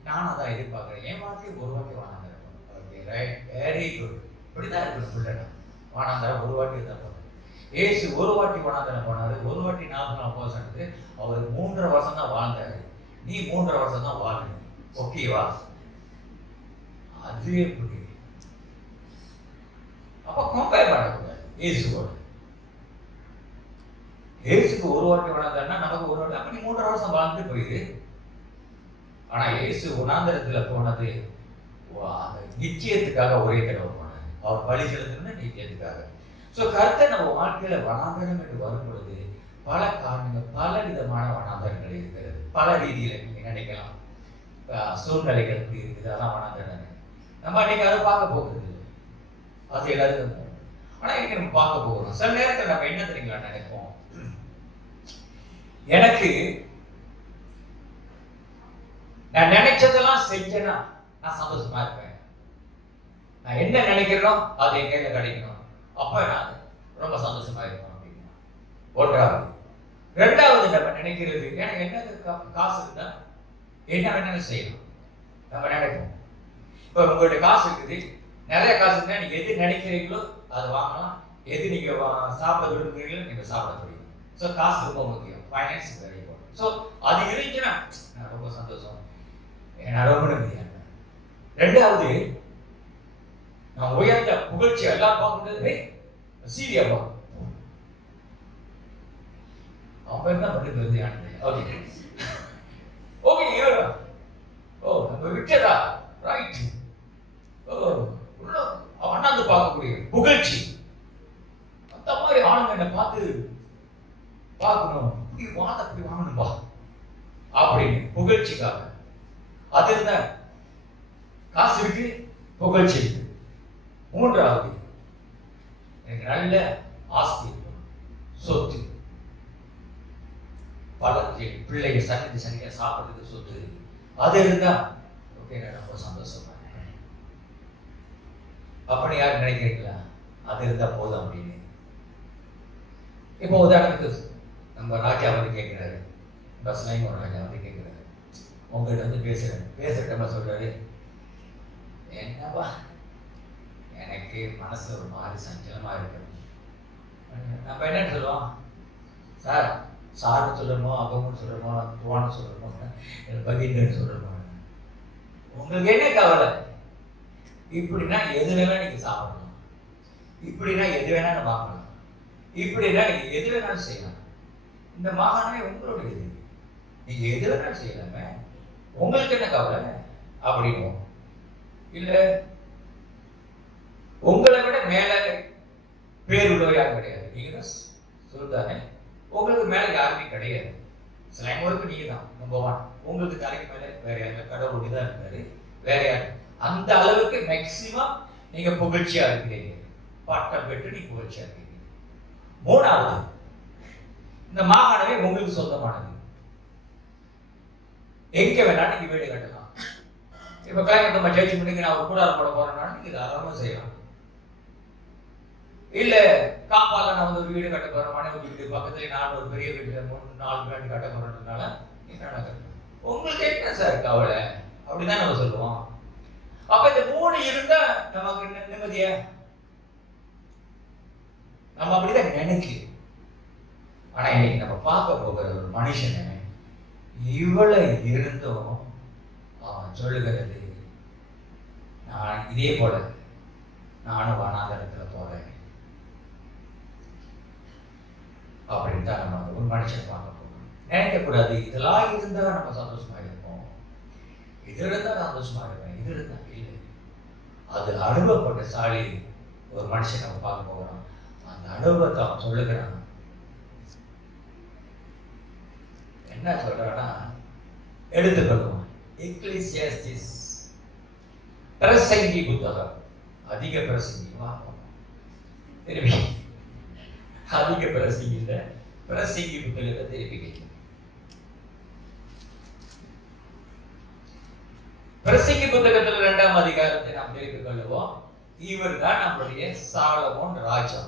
நானும் அதான் எதிர்பார்க்கிறேன், என் வாழ்க்கையும் ஒரு வாட்டி வனாந்தரம். Okay right, very good. இப்படிதான் இருக்கணும் பிள்ளைனா, வனாந்தரம் ஒரு வாட்டி தான் போனார். ஏசு ஒரு வாட்டி வனாந்தரம் போனாரு, ஒரு வாட்டி 40 நாள் உபவாசம் எடுத்து அவர் 3.5 வருஷம் தான் வாழ்ந்தாரு, நீ 3.5 வருஷம் தான் வாழணும். ஓகேவா? அது எப்படி? அப்ப கம்பேர் பண்ணக்கூடாது இயேசுவோட. இயேசுக்கு ஒரு வாட்டி வனாந்தரம்னா நமக்கு ஒரு வாட்டி, அப்ப நீ 3.5 வருஷம் வாழ்ந்துட்டு போயிரு. ஆனா இயேசு வனாந்தரத்துல போனது நிச்சயத்துக்காக ஒரே தடவை போனார். அவர் பலி செலுத்தணும்னா நிச்சயத்துக்காக. ஸோ கர்த்தர் நம்ம வாழ்க்கையில வனாந்தரம் என்று வரும் பொழுது பல காரணங்கள், பல விதமான வனாந்தரங்கள் இருக்கிறது. பல ரீதியில நீங்க நினைக்கலாம், சூழ்நிலைகள் எப்படி இருக்குது, அதான் வனாந்தரம். நம்ம அன்னைக்கு அதை பார்க்க போகிறது இல்லை, அது எல்லாருக்கும். ஆனா இன்னைக்கு நம்ம பார்க்க போகிறோம். சில நேரத்தில் நம்ம என்ன தெரியுங்களா நினைப்போம், எனக்கு நான் நினைச்சதெல்லாம் செஞ்சேன்னா நான் சந்தோஷமா இருப்பேன், நான் என்ன நினைக்கிறோம் அது என் கையில கிடைக்கணும், அப்ப நான் ரொம்ப சந்தோஷமா இருப்பேன் அப்படின்னா ஒன்றாவது. ரெண்டாவது, நம்ம நினைக்கிறது எனக்கு என்ன காசு இருந்தா என்ன வேணாலும் செய்யலாம் நம்ம நினைப்போம். இப்போ உங்களுடைய காசு இருக்குது, நிறைய காசு இருந்தா நீங்க எது நினைக்கிறீங்களோ அதை வாங்கலாம், எது நீங்க சாப்பிட விரும்புகிறீங்களோ நீங்க சாப்பிட முடியும். ஸோ காசு ரொம்ப முக்கியம், ஃபைனான்ஸ் வெரி இம்பார்ட்டன்ட். ஸோ அது இருந்துச்சுன்னா நான் ரொம்ப சந்தோஷம், நான் ரொம்ப நம்பிக்கையா இருப்பேன். ரெண்டாவது, நான் உயர்ந்த புகழ்ச்சி எல்லாம் பார்க்கும்போது சீரியப்பா அவன் பேர் தான் பண்ணி பெருமையானது. ஓகே ஓகே ஓ நம்ம விட்டதா ரைட். ஓ உள்ள அவன் அண்ணாந்து பார்க்கக்கூடிய புகழ்ச்சி. அந்த மாதிரி ஆளுங்க என்னை பார்த்து பார்க்கணும், இப்படி வாங்க அப்படி வாங்கணும்பா அப்படின்னு புகழ்ச்சிக்காக. அது இருந்தா காசு இருக்கு, புகழ்ச்சி இருக்கு. மூன்றாவது எனக்கு நல்ல ஆஸ்தி, சொத்து, பல பிள்ளைங்க சனிக்க சாப்பிட்றதுக்கு சொத்து, அது இருந்தா ஓகே நான் ரொம்ப சந்தோஷமா. அப்படி யாரும் நினைக்கிறீங்களா? அது இருந்தா போதும் அப்படின்னு. இப்போ உதாரணத்துக்கு நம்ம ராஜா வந்து கேட்கிறாரு, பஸ்லையும் ஒரு ராஜா வந்து கேட்கிறாரு, உங்ககிட்ட வந்து பேசுறேன் சொல்றாரு, என்னவா எனக்கு மனசுல ஒரு மாதிரி சஞ்சலமா இருக்கு. நம்ம என்ன சொல்லுவோம், சார் சார்னு சொல்லுமோ, அகம்னு சொல்லுமோ, துவான்னு சொல்லுமோ, பகீன்னு சொல்லுமோ, உங்களுக்கு என்ன கவலை? இப்படின்னா எது வேணா நீங்க சாப்பிடலாம், இப்படின்னா எது வேணாலும் வாங்கலாம், இப்படின்னா நீங்க எது வேணாலும் செய்யலாம். இந்த மாகாணமே உங்களுடையது, நீங்க எது வேணாலும் செய்யலாமே, உங்களுக்கு என்ன கவலை அப்படின்னு. இல்ல உங்களை விட மேல பேருள்ள யாரும் கிடையாது, நீங்க தான் சொல்லுதானே, உங்களுக்கு மேல யாருமே கிடையாது. சிலங்களுக்கு நீங்க தான் நம்பர் 1. உங்களுக்கு தலைக்கு மேல வேற யாரும், கடவுள் தான் இருக்காரு, வேற யாரு. அந்த அளவுக்கு மேக்சிமம் நீங்க புகழ்ச்சியா இருக்கிறீங்க, பட்டம் பெற்று நீங்க புகழ்ச்சியா இருக்கீங்க. மூணாவது, இந்த மாகாணமே உங்களுக்கு சொந்தமானது, எங்க வேணா நீங்க வீடு கட்டலாம். இப்ப கிளைமேட் நம்ம ஜெயிச்சு முடிக்க நான் ஒரு கூடாரம் போட போறேன்னா நீங்க தாராளமா செய்யலாம். இல்ல காப்பால நான் வந்து ஒரு வீடு கட்ட போறேன், மனைவி வீடு பக்கத்துல நான் ஒரு பெரிய வீட்டுல 3-4 வீடு கட்ட போறதுனால உங்களுக்கு என்ன சார் கவலை அப்படிதான் நம்ம சொல்லுவோம். அப்ப இந்த 3 இருந்தா நமக்கு நிம்மதியா, நம்ம அப்படிதான் நினைக்கிறோம். ஆனா இன்னைக்கு நம்ம பார்க்க போகிற ஒரு மனுஷன் இவ்வளவு இருந்தும் அவன் சொல்லுகிறது, நான் இதே போல நானும் வனாந்தரத்துல போறேன் அப்படின்னு தான் நம்ம ஒரு மனுஷன் பார்க்க போகிறோம். நினைக்கக்கூடாது இதெல்லாம் இருந்தா நம்ம சந்தோஷமா இருப்போம், இது இருந்தா சந்தோஷமா இருப்பேன், இது இருந்தா இல்லை. அது அனுபவப்பட்ட சாலி ஒரு மனுஷன் நம்ம பார்க்க போகிறோம். அந்த அனுபவத்தை அவன் சொல்லுகிறான். என்ன சொல்றான்னா, எடுத்துக்கொள்வோம் எக்லீசியாஸ்டிஸ் பிரசங்கி புத்தகம், அதிக பிரசங்கி திருப்பி அதிக பிரசங்கி இல்ல, பிரசங்கி புத்தகத்தை திருப்பி பிரசங்கி புத்தகத்தில் 2ஆம் அதிகாரத்தை நாம் திருப்பி கொள்ளுவோம். இவர் தான் நம்முடைய சாலமோன் ராஜா.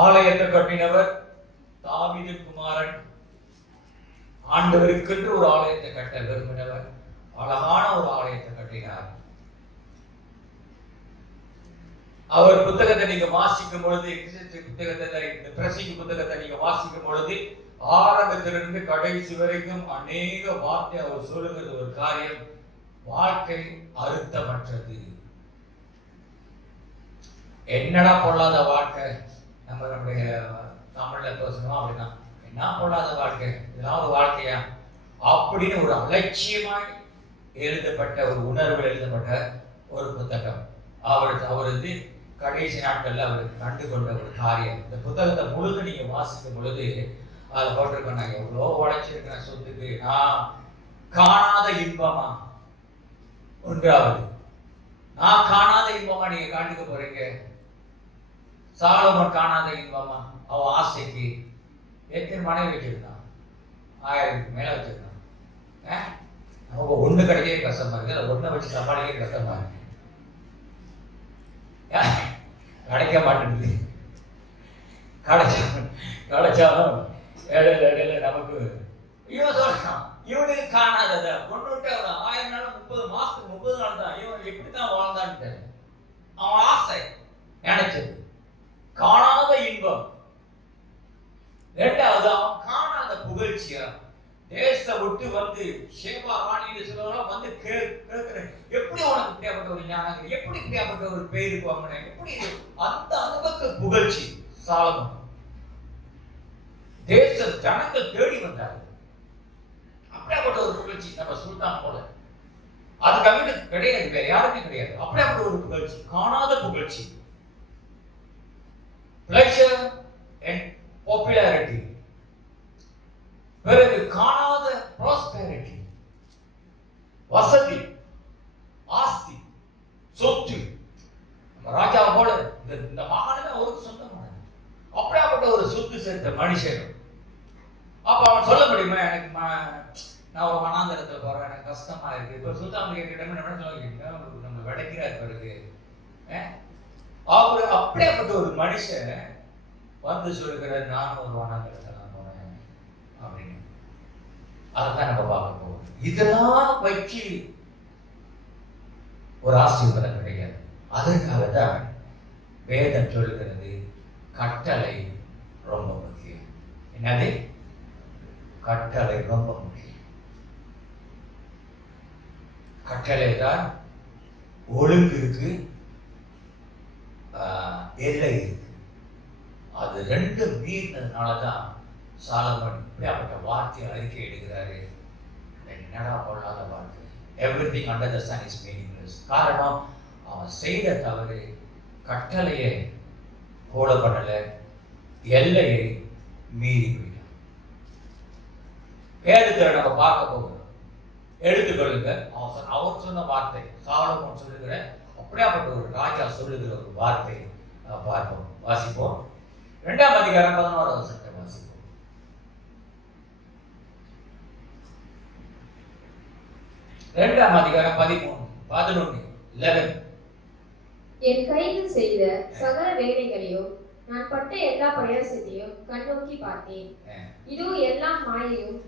ஆலயத்தை கட்டினவர் தாவீது குமாரன். ஆண்டவருக்கென்று ஒரு ஆலயத்தை கட்ட விரும்பினவர், அழகான ஒரு ஆலயத்தை கட்டினார். அவர் புத்தகத்தை நீங்க வாசிக்கும் பொழுது, புத்தகத்தை இந்த பிரசங்கி புத்தகத்தை நீங்க வாசிக்கும் பொழுது ஆரம்பத்திலிருந்து கடைசி வரைக்கும் அநேக வார்த்தை அவர் சொல்லுகிறது ஒரு காரியம், வாழ்க்கை அர்த்தமற்றது. என்னடா பொல்லாத வாழ்க்கை, நம்மளுடைய தமிழ்ல பேசணும் அப்படின்னா, என்ன பொல்லாத வாழ்க்கை, இதெல்லாம் ஒரு வாழ்க்கையா அப்படின்னு ஒரு அலட்சியமாய் எழுதப்பட்ட ஒரு உணர்வு எழுதப்பட்ட ஒரு புத்தகம். அவரது கடைசி நாட்கள்ல அவருக்கு கண்டு கொண்ட ஒரு காரியம். இந்த புத்தகத்தை முழுது நீங்க வாசிக்கும் பொழுது அதை போட்டிருக்கேன், நான் எவ்வளோ உழைச்சிருக்கேன் சொத்துக்கு, நான் காணாத இன்பமா. ஒன்றாவது, நான் காணாத இன்பமா நீங்க காண்பிக்க போறீங்க. சாலமோன் காணாத இன்பமா, அவன் ஆசைக்கு எத்தனை மனைவி வச்சிருந்தான், 1000க்கு மேல வச்சிருந்தான். அவங்க ஒண்ணு கிடைக்கவே கஷ்டமா இருக்கு, அதை ஒண்ணை வச்சு சமாளிக்க கஷ்டமா இருக்கு, கிடைக்க மாட்டேங்குது. கிடைச்சாலும் இடையில நமக்கு இவன் சொல்றான், இவனுக்கு காணாதத கொண்டுட்டு 1000 நாள் 30 மாசத்துக்கு 30 நாள் தான் இவன் எப்படித்தான் வாழ்ந்தான்னு அவன் ஆசை நினைச்சது காணாத இன்பம். 2வது, அவன் காணாத புகழ்ச்சியா, தேசத்தை விட்டு வந்து ஷேபா ராணின்னு சொல்லுவாங்க வந்து கேட்கிறேன், எப்படி உனக்கு இப்படியாப்பட்ட ஒரு ஞானம், எப்படி இப்படியாப்பட்ட ஒரு பேருக்கு வாங்கினேன், எப்படி அந்த அளவுக்கு புகழ்ச்சி சாலமோன். தேச ஜனங்கள் தேடி வந்தார்கள். அப்படியாப்பட்ட ஒரு புகழ்ச்சி நம்ம சுல்தான் போல அதுக்காக கிடையாது, வேற யாருமே கிடையாது. அப்படியாப்பட்ட ஒரு புகழ்ச்சி, காணாத புகழ்ச்சி, pleasure and popularity, பிறகு காணாத prosperity, வசதி, ஆஸ்தி, சொத்து. நம்ம ராஜா போல இந்த மகானமே அவருக்கு சொந்தமானது. அப்படியாப்பட்ட ஒரு சொத்து சேர்த்த மனுஷன். அப்ப அவன் சொல்ல முடியுமா, எனக்கு நான் ஒரு மனாந்தரத்தில் போறேன், எனக்கு கஷ்டமா இருக்கு. இப்ப சுல்தான் கேட்கிட்டோம், நம்ம விடைக்கிறார் பிறகு அவரு அப்படியாப்பட்ட ஒரு மனுஷன் வந்து சொல்லுகிற, நான் ஒரு வனாந்தரத்தில் நான் போறேன் அப்படின்னு. அதான் நம்ம பார்க்க போவோம். இதெல்லாம் வச்சு ஒரு ஆசீர்வாதம் கிடையாது. அதற்காக தான் வேதம் சொல்லுகிறது, கட்டளை ரொம்ப முக்கியம். என்னது? கட்டளை ரொம்ப முக்கியம். கட்டளை தான் ஒழுங்கு இருக்கு, எல்லை இருக்கு. அது ரெண்டும் மீறினதுனாலதான் சாலமோன் இப்படியாப்பட்ட வார்த்தையை அறிக்கை எடுக்கிறாரு. என்னடா பொல்லாத வார்த்தை, everything under the sun is meaningless. காரணம், அவன் செய்த தவறு கட்டளையை போல பண்ணல, எல்லையை மீறி போயிட்டான். வேதத்தில் நம்ம பார்க்க போகிறோம், எடுத்துக்கொள்ளுங்க. அவர் சொன்ன வார்த்தை, சாலமோன் சொல்லுகிற அப்படியாப்பட்ட ஒரு ராஜா சொல்லுகிற ஒரு வார்த்தை பார்ப்போம், வாசிப்போம். 2ஆம் அதிகாரம் 11ஆவது வசனத்தை வாசிப்போம். 2ஆம் அதிகாரம் 11. என் கையில் செய்த சகல வேலைகளையும் நான் பட்ட எல்லா பிரயாசத்தையும் கண்ணோக்கி பார்த்தேன். இதோ எல்லாம் மாயையும்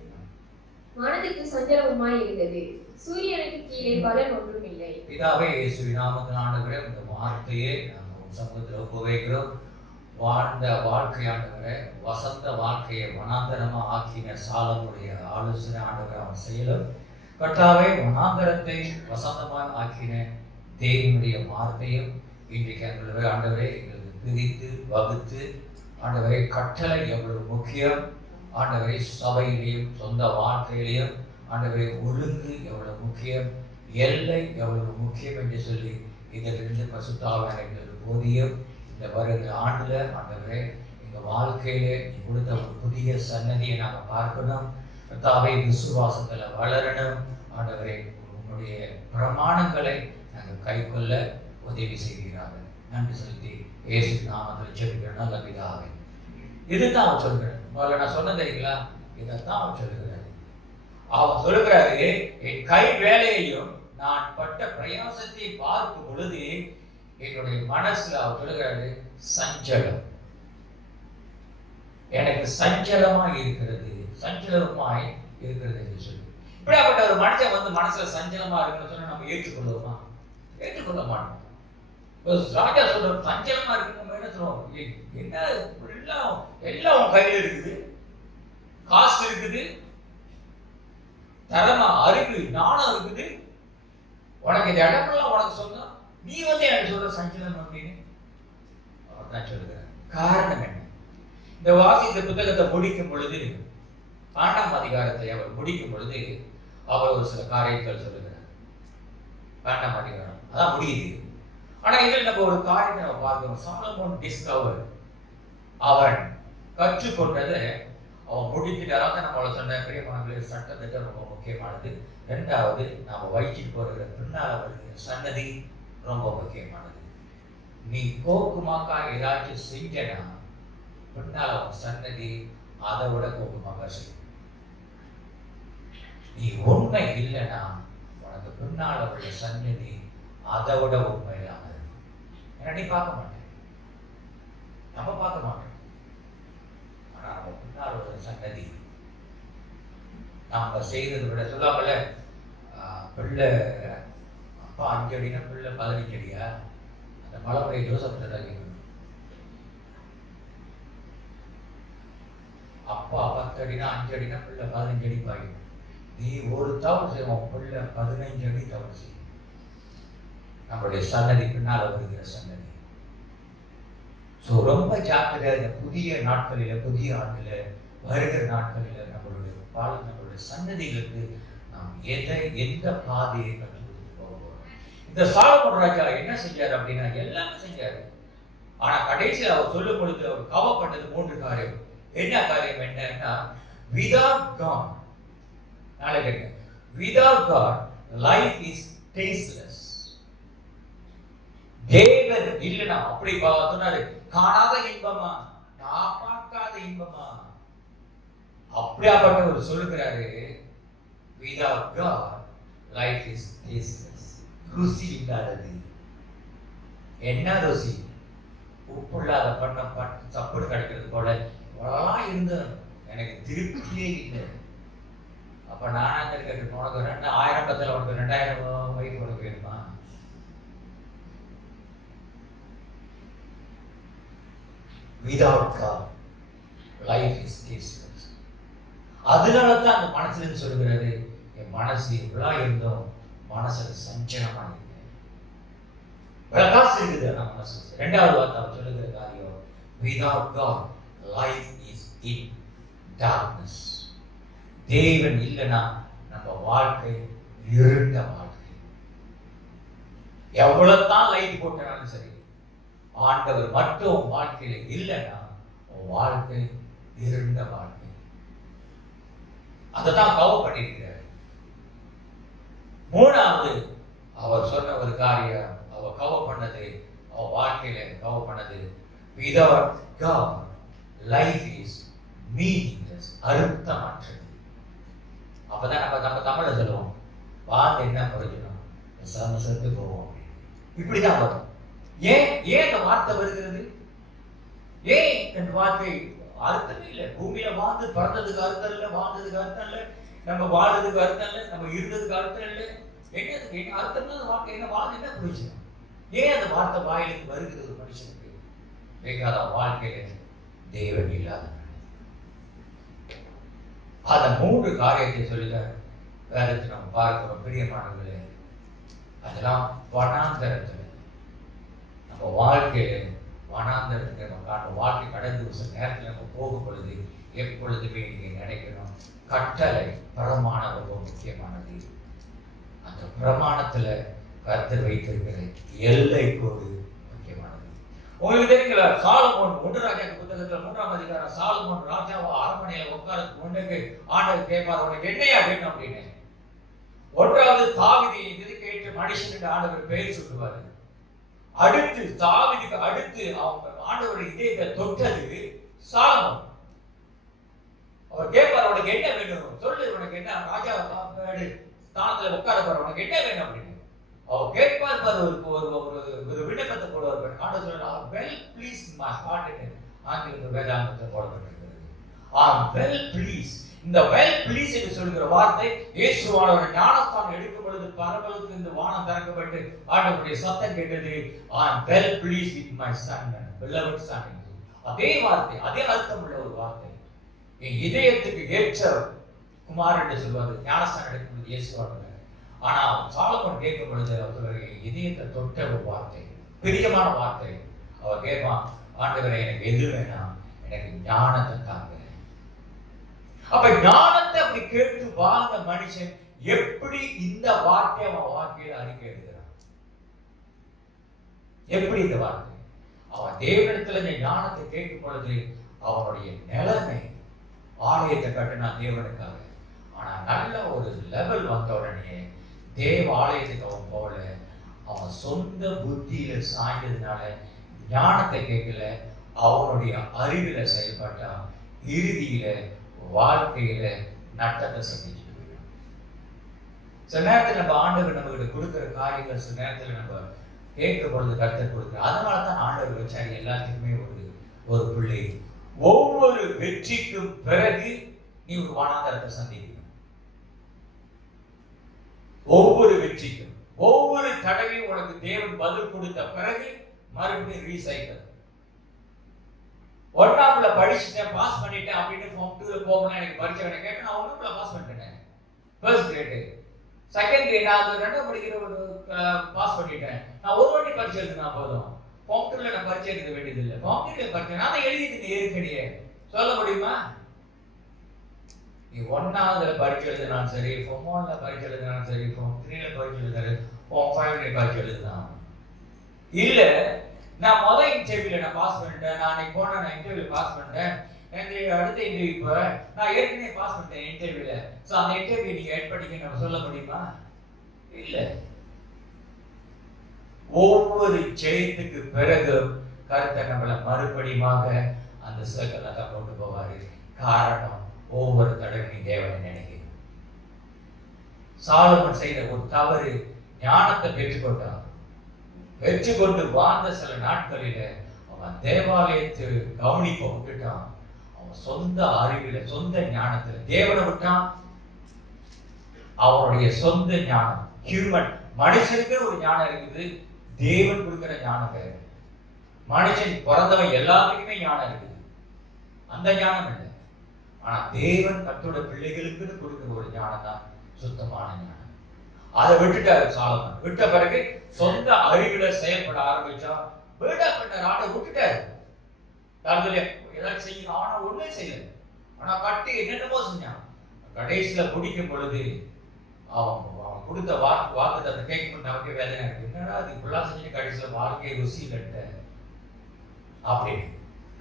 மனதுக்கு சஞ்சலமுமாய் இருந்தது. சூரியனுக்கு கீழே பலன் ஒன்றும் இல்லை. பிதாவே இயேசுவின் நாமத்தில் ஆண்டவரே, இந்த வார்த்தையை நாங்கள் சமூகத்தில் ஒப்புவைக்கிறோம். வாழ்ந்த வாழ்க்கை ஆண்டவரே, வசந்த வாழ்க்கையை வனாந்தரமா ஆக்கின சாலமுடைய ஆலோசனை ஆண்டவரை அவன் செயலும், கர்த்தாவே வனாந்தரத்தை வசந்தமாக ஆக்கின தேவனுடைய வார்த்தையும் இன்றைக்கு எங்களுடைய ஆண்டவரை எங்களுக்கு பிரித்து வகுத்து, ஆண்டவரை கட்டளை எவ்வளவு முக்கியம், ஆண்டவரை சபையிலையும் சொந்த வாழ்க்கையிலையும் ஆண்டவரை ஒழுங்கு எவ்வளவு முக்கியம், எல்லை எவ்வளவு முக்கியம் என்று சொல்லி இதிலிருந்து பசுத்தாவியானவர்களுக்கு போதியும். இந்த வருகிற ஆண்டுல ஆண்டவரே, எங்கள் வாழ்க்கையிலே நீ கொடுத்த ஒரு புதிய சன்னதியை நாங்கள் பார்க்கணும். கர்த்தாவே, விசுவாசத்துல வளரணும். ஆண்டவரே, உன்னுடைய பிரமாணங்களை நாங்கள் கைக்கொள்ள உதவி செய்கிறார்கள். நன்றி செலுத்தி இயேசு நாமத்தில் ஜெபிக்கிறோம் நல்ல பிதாவே. இதுதான் அவன் சொல்கிறார். முதல்ல நான் சொன்ன தெரியுங்களா, இதைத்தான் அவன் சொல்லுகிறாரு. அவன் சொல்லுகிறாரு, என் கை வேலையையும் நான் பட்ட பிரயாசத்தை பார்க்கும் பொழுது என்னுடைய மனசுல அவர் சொல்லுகிறாரு, சஞ்சலம், எனக்கு சஞ்சலமாய் இருக்கிறது, சஞ்சலமாய் இருக்கிறது என்று சொல்லி. இப்படியாப்பட்ட ஒரு மனுஷன் வந்து மனசுல சஞ்சலமா இருக்குன்னு சொன்னா நம்ம ஏற்றுக்கொள்ளுவோமா? ஏற்றுக்கொள்ள மாட்டோம். ராஜா சொல்ற சஞ்சலமா இருக்கு, நம்ம என்ன சொல்லுவோம்? என்ன எல்லாம் உன் கையில இருக்குது, காசு இருக்குது, தரமா அறிவு ஞானம் இருக்குது, உனக்கு இந்த இடமெல்லாம் உனக்கு சொன்னா நீ வந்து எனக்கு சொல்ற சஞ்சலம் அப்படின்னு அவர் தான் சொல்லுகிறார். காரணம் என்ன? இந்த வாசித்த புத்தகத்தை முடிக்கும் பொழுது, 2ஆம் அதிகாரத்தை அவர் முடிக்கும் பொழுது அவர் ஒரு சில காரியங்கள் சொல்லுகிறார். 2ஆம் அதிகாரம் அதான் முடியுது. ஆனா இதில் நம்ம ஒரு காரியத்தை நம்ம பார்க்கிறோம். சாலமோன் டிஸ்கவர், அவன் கற்றுக்கொண்டதை அவன் முடித்துட்டாராக நம்மளை சொன்ன பிரியமானவர்களே, சட்டத்திட்டம் ரொம்ப முக்கியமானது. 2வது, நாம் வயிற்றுக்கு போகிற பின்னால் வருகிற சன்னதி ரொம்ப முக்கியமானது. நீ கோக்குமாக்கா ஏதாச்சும் செஞ்சனா பின்னால் அவன் சன்னதி அதை விட கோக்குமாக்கா செய்யும். நீ உண்மை இல்லைன்னா உனக்கு பின்னால் உள்ள சன்னதி அதை விட உண்மை இல்லாமல் இருக்கும். ஏன்னா நீ பார்க்க மாட்டேன், நம்ம பார்க்க மாட்டோம். ஆனா நம்ம பின்னால் உள்ள சன்னதி நாம செய்ததை விட சொல்லாமல, பிள்ளை அப்பா 5 அடினா பிள்ளை 15 அடியா? அந்த மலைமுறை ஜோசப் கேட்கணும். அப்பா 10 அடினா 5 அடினா பிள்ளை 15 அடி பாயும். நீ ஒரு தவறு செய்வோம், பிள்ளை 15 அடி தவறு செய்யும். நம்மளுடைய சன்னதி பின்னால் வருகிற சன்னதி. ஸோ ரொம்ப ஜாக்கிரதையாக இந்த புதிய நாட்களில், புதிய ஆண்டில், வருகிற நாட்களில் நம்மளுடைய சன்னதிகளுக்கு நாம் எந்த பாதையை கற்றுக் கொடுத்து போகிறோம். இந்த சாலமோன் ராஜா என்ன செஞ்சார் அப்படின்னா எல்லாமே செஞ்சாரு. ஆனா கடைசியில் அவர் சொல்லும் பொழுது அவர் கவர் பண்ணது 3 காரியம். என்ன காரியம் என்னன்னா, without God, நாளைக்கு without God life is tasteless. தேவன் இல்லைன்னா அப்படி சொன்னாரு, காணாத இன்பமா, நான் பார்க்காத இன்பமா, அப்படியாப்பட்டவர் சொல்லுகிறாரு, without God life is tasteless. ருசி இல்லாதது. என்ன ருசி? உப்புள்ளாத பண்ண சப்புடு கிடைக்கிறது போல இவ்வளோலாம் இருந்து எனக்கு திருப்தியே இல்லை. அப்ப நானா கேட்டு உனக்கு 2000 பத்தில் உனக்கு 2000 வயது உனக்கு வேணுமா? Without God life is tasteless. அதனால தான் அந்த மனசுல இருந்து சொல்லுகிறாரு, என் மனசு இவ்வளோ இருந்தோம் மனசுல சஞ்சலமா இருக்கு, பிரகாசம் இருக்குது அந்த மனசு. 2வது வார்த்தை அவர் சொல்லுகிற காரியம், without God life is in darkness. தேவன் இல்லைன்னா நம்ம வாழ்க்கை இருண்ட வாழ்க்கை. எவ்வளவுதான் லைட் போட்டாலும் சரி, ஆண்டவர் மட்டும் வாழ்க்கையில இல்லைன்னா வாழ்க்கை இருண்ட வாழ்க்கை. அதைத்தான் கவர் பண்ணியிருக்கிறார். 3வது அவர் சொன்ன ஒரு காரியம், அவர் கவர் பண்ணது, அவர் வாழ்க்கையில கவர் பண்ணது, without God life is meaningless. அர்த்தமற்றது. அப்பதான் நம்ம தமிழ்ல சொல்லுவோம், வாழ்ந்து என்ன பிரயோஜனம், செத்து போவோம். இப்படிதான் வரும். ஏன் இந்த வார்த்தை வருகிறது? ஏன் இந்த வார்த்தை அர்த்தமே இல்லை. பூமியில வாழ்ந்து பிறந்ததுக்கு அர்த்தம் இல்லை, வாழ்ந்ததுக்கு அர்த்தம் இல்லை, நம்ம வாழ்றதுக்கு அர்த்தம் இல்லை, நம்ம இருந்ததுக்கு அர்த்தம் இல்லை. என்னதுக்கு என்ன அர்த்தம்? வார்த்தை என்ன வாழ்ந்து என்ன பிரயோஜனம்? ஏன் அந்த வார்த்தை வாயிலுக்கு வருகிறது ஒரு மனுஷனுக்கு? வேகாத வாழ்க்கையில தேவன் இல்லாத. அந்த 3 காரியத்தை சொல்லுங்க. வேதத்தை நம்ம பார்க்கிறோம் பிரியமானவர்களே. அதெல்லாம் வனாந்தரத்துல நம்ம வாழ்க்கையில வனாந்தரத்துக்கு நம்ம வாழ்க்கை கடந்து சில நேரத்தில் நம்ம போகும் பொழுது எப்பொழுதுமே நீங்க நினைக்கணும், கட்டளை பிரமாணம் ரொம்ப முக்கியமானது. அந்த பிரமாணத்துல கர்த்தர் வைத்திருக்கிற எல்லை கோடு முக்கியமானது. உங்களுக்கு தெரியுங்களா, சாலமோன் 1 ராஜாக்கள் புத்தகத்துல 3ஆம் அதிகாரம், சாலமோன் ராஜாவா அரண்மனையில உட்கார்றதுக்கு முன்னுக்கு ஆண்டவர் கேட்பார், உனக்கு என்னையா வேணும் அப்படின்னு. 1வது தாவீது இது கேட்டு மனுஷனுக்கு ஆண்டவர் பெயர் சொல்லுவாரு. அடுத்து தாவீதுக்கு அடுத்து அவங்க ஆண்டவருடைய இதயத்தை தொட்டது சாலமோன். அவர் கேட்பார், உனக்கு என்ன வேணும் சொல்லு, உனக்கு என்ன ராஜா ஸ்தானத்துல உட்கார போற, உனக்கு என்ன வேணும் அப்படின்னு. அவர் கேட்பார், ஒரு விண்ணப்பத்தை போடுவார். ஆண்டவர் சொல்றார், வெல் ப்ளீஸ் மை ஹார்ட். ஆங்கிலத்தில் வேதாந்தத்தில் போடப்பட்டிருக்கிறது. Well please. இந்த வெல் ப்ளீஸ் என்று சொல்கிற வார்த்தை இயேசுவானவர் ஞானஸ்தானம் எடுக்கும் பொழுது பரவலுக்கு இந்த வானம் திறக்கப்பட்டு ஆண்டவருடைய சத்தம் கேட்டது, well please with my son, beloved son. அதே வார்த்தை, அதே அர்த்தம் உள்ள ஒரு வார்த்தை. என் இதயத்துக்கு ஏற்ற குமார் என்று சொல்வாரு ஞானஸ்தானம் எடுக்கும் பொழுது இயேசுவானவர். ஆனா சாலமோன் கேட்கும் பொழுது அவருடைய இதயத்தை தொட்ட ஒரு வார்த்தை, பிரியமான வார்த்தை. அவர் கேட்பான், ஆண்டவரை எனக்கு எது வேணாம், எனக்கு ஞானத்தை தாங்க. அப்ப ஞானத்தை அப்படி கேட்டு வாழ்ந்த மனுஷன் எப்படி இந்த வார்த்தை அவன் வாழ்க்கையில அறிக்கை எழுதுறான்? எப்படி இந்த வார்த்தை அவன் தேவனிடத்துல இந்த ஞானத்தை கேட்கும் பொழுது அவனுடைய நிலைமை, ஆலயத்தை கட்டினா தேவனுக்காக. ஆனா நல்ல ஒரு லெவல் வந்த உடனே தேவ ஆலயத்துக்கு அவன் போகல, அவன் சொந்த புத்தியில சாய்ந்ததுனால ஞானத்தை கேட்கல, அவனுடைய அறிவில செயல்பட்டான். இறுதியில வாழ்க்கையில நட்டத்தை சந்திச்சுட்டு போயிடும். சில நேரத்தில் நம்ம ஆண்டவர் நம்ம கிட்ட கொடுக்கிற காரியங்கள் சில நேரத்தில் நம்ம கேட்கிற பொழுது கர்த்தர் கொடுக்குற. அதனாலதான் ஆண்டவர் வச்சாரு எல்லாத்துக்குமே ஒரு பிள்ளை. ஒவ்வொரு வெற்றிக்கும் பிறகு நீ ஒரு வனாந்தரத்தை சந்திக்கணும். ஒவ்வொரு வெற்றிக்கும், ஒவ்வொரு தடவையும் உனக்கு தேவன் பதில் கொடுத்த பிறகு மறுபடியும் ரீசைக்கிள். ஒன்னாப்புல படிச்சுட்டேன், பாஸ் பண்ணிட்டேன் அப்படின்னு ஃபார்ம் 2ல போகணும் எனக்கு பரிச்சை வேணும் கேட்டேன். நான் ஒன்னாப்புல பாஸ் பண்ணிட்டேன், ஃபர்ஸ்ட் கிரேடு. செகண்ட் கிரேட் நான் அது 2வது படிக்கிற ஒரு பாஸ் பண்ணிட்டேன். நான் ஒரு வாட்டி பரிச்சை எழுதுனா போதும். ஃபார்ம் 2ல நான் பரிச்சை எழுத வேண்டியது இல்லை. ஃபார்ம் 3ல பரிச்சை நான் தான் எழுதிட்டு ஏற்கனவே. சொல்ல முடியுமா? நீ 1ஆவதுல பரிச்சை எழுதினாலும் சரி, ஃபார்ம் 1ல பரிச்சை எழுதினாலும் சரி, ஃபார்ம் 3ல பரிச்சை எழுதினாலும், ஃபார்ம் 5ல பரிச்சை எழுதினாலும் இல்ல. நான் முதல் இன்டர்வியூல நான் பாஸ் பண்ணிட்டேன், நான் அன்னைக்கு போன நான் இன்டர்வியூல பாஸ் பண்ணிட்டேன், அடுத்த இன்டர்வியூ இப்போ நான் ஏற்கனவே பாஸ் பண்ணிட்டேன் இன்டர்வியூல. ஸோ அந்த இன்டர்வியூ நீங்க எட் பண்ணிக்க நம்ம சொல்ல முடியுமா? இல்ல. ஒவ்வொரு ஜெயத்துக்கு பிறகு கருத்தை நம்மளை மறுபடியுமாக அந்த சர்க்கிள் தான் கொண்டு போவாரு. காரணம், ஒவ்வொரு தடவையும் தேவனை நினைக்கணும். சாலமன் செய்த ஒரு தவறு, ஞானத்தை பெற்றுக்கொண்டான். பெற்றுக்கொண்டு வாழ்ந்த சில நாட்களில அவன் தேவாலயத்தை கவனிப்ப விட்டுட்டான். அவன் சொந்த அறிவில, சொந்த ஞானத்துல தேவனை விட்டான். அவனுடைய சொந்த ஞானம், ஹியூமன், மனுஷனுக்கு ஒரு ஞானம் இருக்குது, தேவன் கொடுக்கிற ஞானம் வேறு. மனுஷன் பிறந்தவன் எல்லாத்துக்குமே ஞானம் இருக்குது, அந்த ஞானம் இல்லை. ஆனா தேவன் தன்னோட பிள்ளைகளுக்குன்னு கொடுக்கிற ஒரு ஞானம் தான் சுத்தமான ஞானம். அதை விட்டுட்டாரு சாலமன். விட்ட பிறகு சொந்த அறிவுல செயல்பட ஆரம்பிச்சான். பில்டப் பண்ண ஆடை விட்டுட்டாரு. ஏதாவது செய்யணும், அவனை ஒண்ணே செய்யல. ஆனா கட்டி என்னென்னமோ செஞ்சான். கடைசியில முடிக்கும் பொழுது அவன் கொடுத்த வாக்கு அதை கேட்கும் நமக்கு வேதனை இருக்கு. என்னடா அது இப்பெல்லாம் செஞ்சு கடைசியில வாழ்க்கையை ருசி கட்ட அப்படின்னு.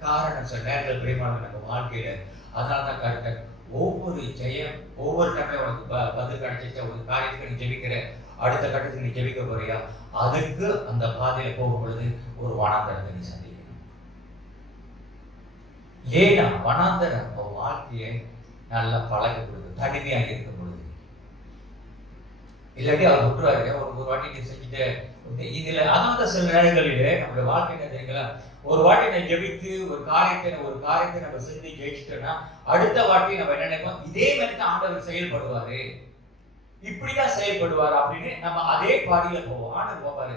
காரணம் சில நேரத்தில் பிரியமான நம்ம வாழ்க்கையில அதனால்தான் கரெக்டாக ஒவ்வொரு ஜெயம், ஒவ்வொரு டைம்ல உனக்கு பதில் கிடைச்சிச்ச ஒரு காரியத்துக்கு நீ ஜெபிக்கிற, அடுத்த கட்டத்துக்கு நீ ஜெபிக்க போறியா, அதுக்கு அந்த பாதையில போகும் பொழுது ஒரு வனாந்தரத்தை நீ சந்திக்கணும். ஏன்னா வனாந்தரம் நம்ம வாழ்க்கையை நல்லா பழக கொடுக்கும், தனிமையாக இருக்கும் பொழுது. இல்லாட்டி அவர் விட்டுருவாரு. ஒரு வாட்டி நீ செஞ்சுட்டு இதுல அதனால சில நேரங்களிலே நம்மளுடைய வாழ்க்கை என்ன தெரியுங்களா, ஒரு வாட்டி நான் ஜெபித்து ஒரு காரியத்தை நம்ம செஞ்சு ஜெயிச்சிட்டோம்னா அடுத்த வாட்டி நம்ம என்ன நினைப்போம், இதே மாதிரி தான் ஆண்டவர் செயல்படுவாரு, இப்படிதான் செயல்படுவார் அப்படின்னு நம்ம அதே பாடியில போவோம். ஆண்டவர் போவாரு,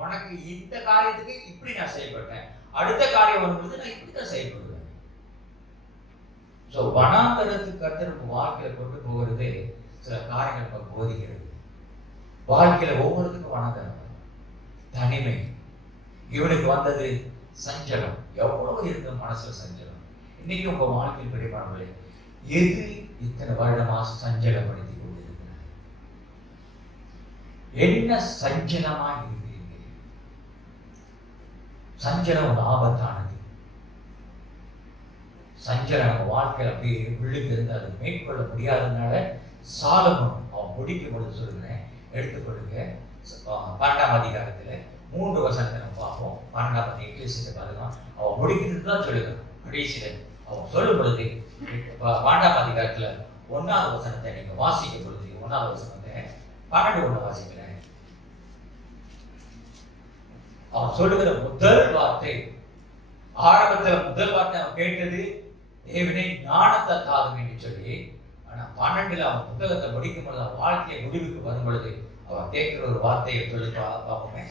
உனக்கு இந்த காரியத்துக்கு இப்படி நான் செயல்பட்டேன், அடுத்த காரியம் வரும்போது நான் இப்படிதான் செயல்படுவேன். ஸோ வனாந்தரத்துக்கு கர்த்தர் நம்ம வாழ்க்கையில கொண்டு போகிறது சில காரியங்கள் நம்ம போதிக்கிறது. வாழ்க்கையில ஒவ்வொருத்துக்கும் வனாந்தரம், தனிமை. இவனுக்கு வந்தது சஞ்சலம். எவ்வளவு இருக்கு மனசுல சஞ்சலம். இன்னைக்கு உங்க வாழ்க்கையில் பெரியமானவர்களே, எது இத்தனை வருடமா சஞ்சலப்படுத்தி கொண்டிருக்கிறார்? என்ன சஞ்சலமா இருக்கிறீங்க? சஞ்சலம் ஒரு ஆபத்தானது. சஞ்சலம் நம்ம வாழ்க்கையில் அப்படியே உள்ளுக்கு இருந்து அதை மேற்கொள்ள முடியாததுனால சாலமோன் அவன் முடிக்கும் பொழுது சொல்கிறேன், எடுத்துக்கொள்ளுங்க. 12ஆம் அதிகாரத்துல 3 வசனத்தை நம்ம பார்ப்போம். 12ஆம் எக்லீசியத்தை பாருங்க. அவன் முடிக்கிறது தான் சொல்லுகிறான். கடைசியில அவன் சொல்லும் பொழுது 12ஆம் அதிகாரத்துல 1வது வசனத்தை நீங்க வாசிக்கும் பொழுது, 1வது வசனத்தை 12:1 வாசிக்கிறேன். அவன் சொல்லுகிற முதல் வார்த்தை, ஆரம்பத்துல முதல் வார்த்தை அவன் கேட்டது தேவனே ஞானத்தை தாரும் என்று சொல்லி. ஆனா 12ல் அவன் புத்தகத்தை முடிக்கும் பொழுது, அவன் வாழ்க்கையை முடிவுக்கு வரும் பொழுது அவன் கேட்கிற ஒரு வார்த்தையை சொல்லி பார்ப்போமே.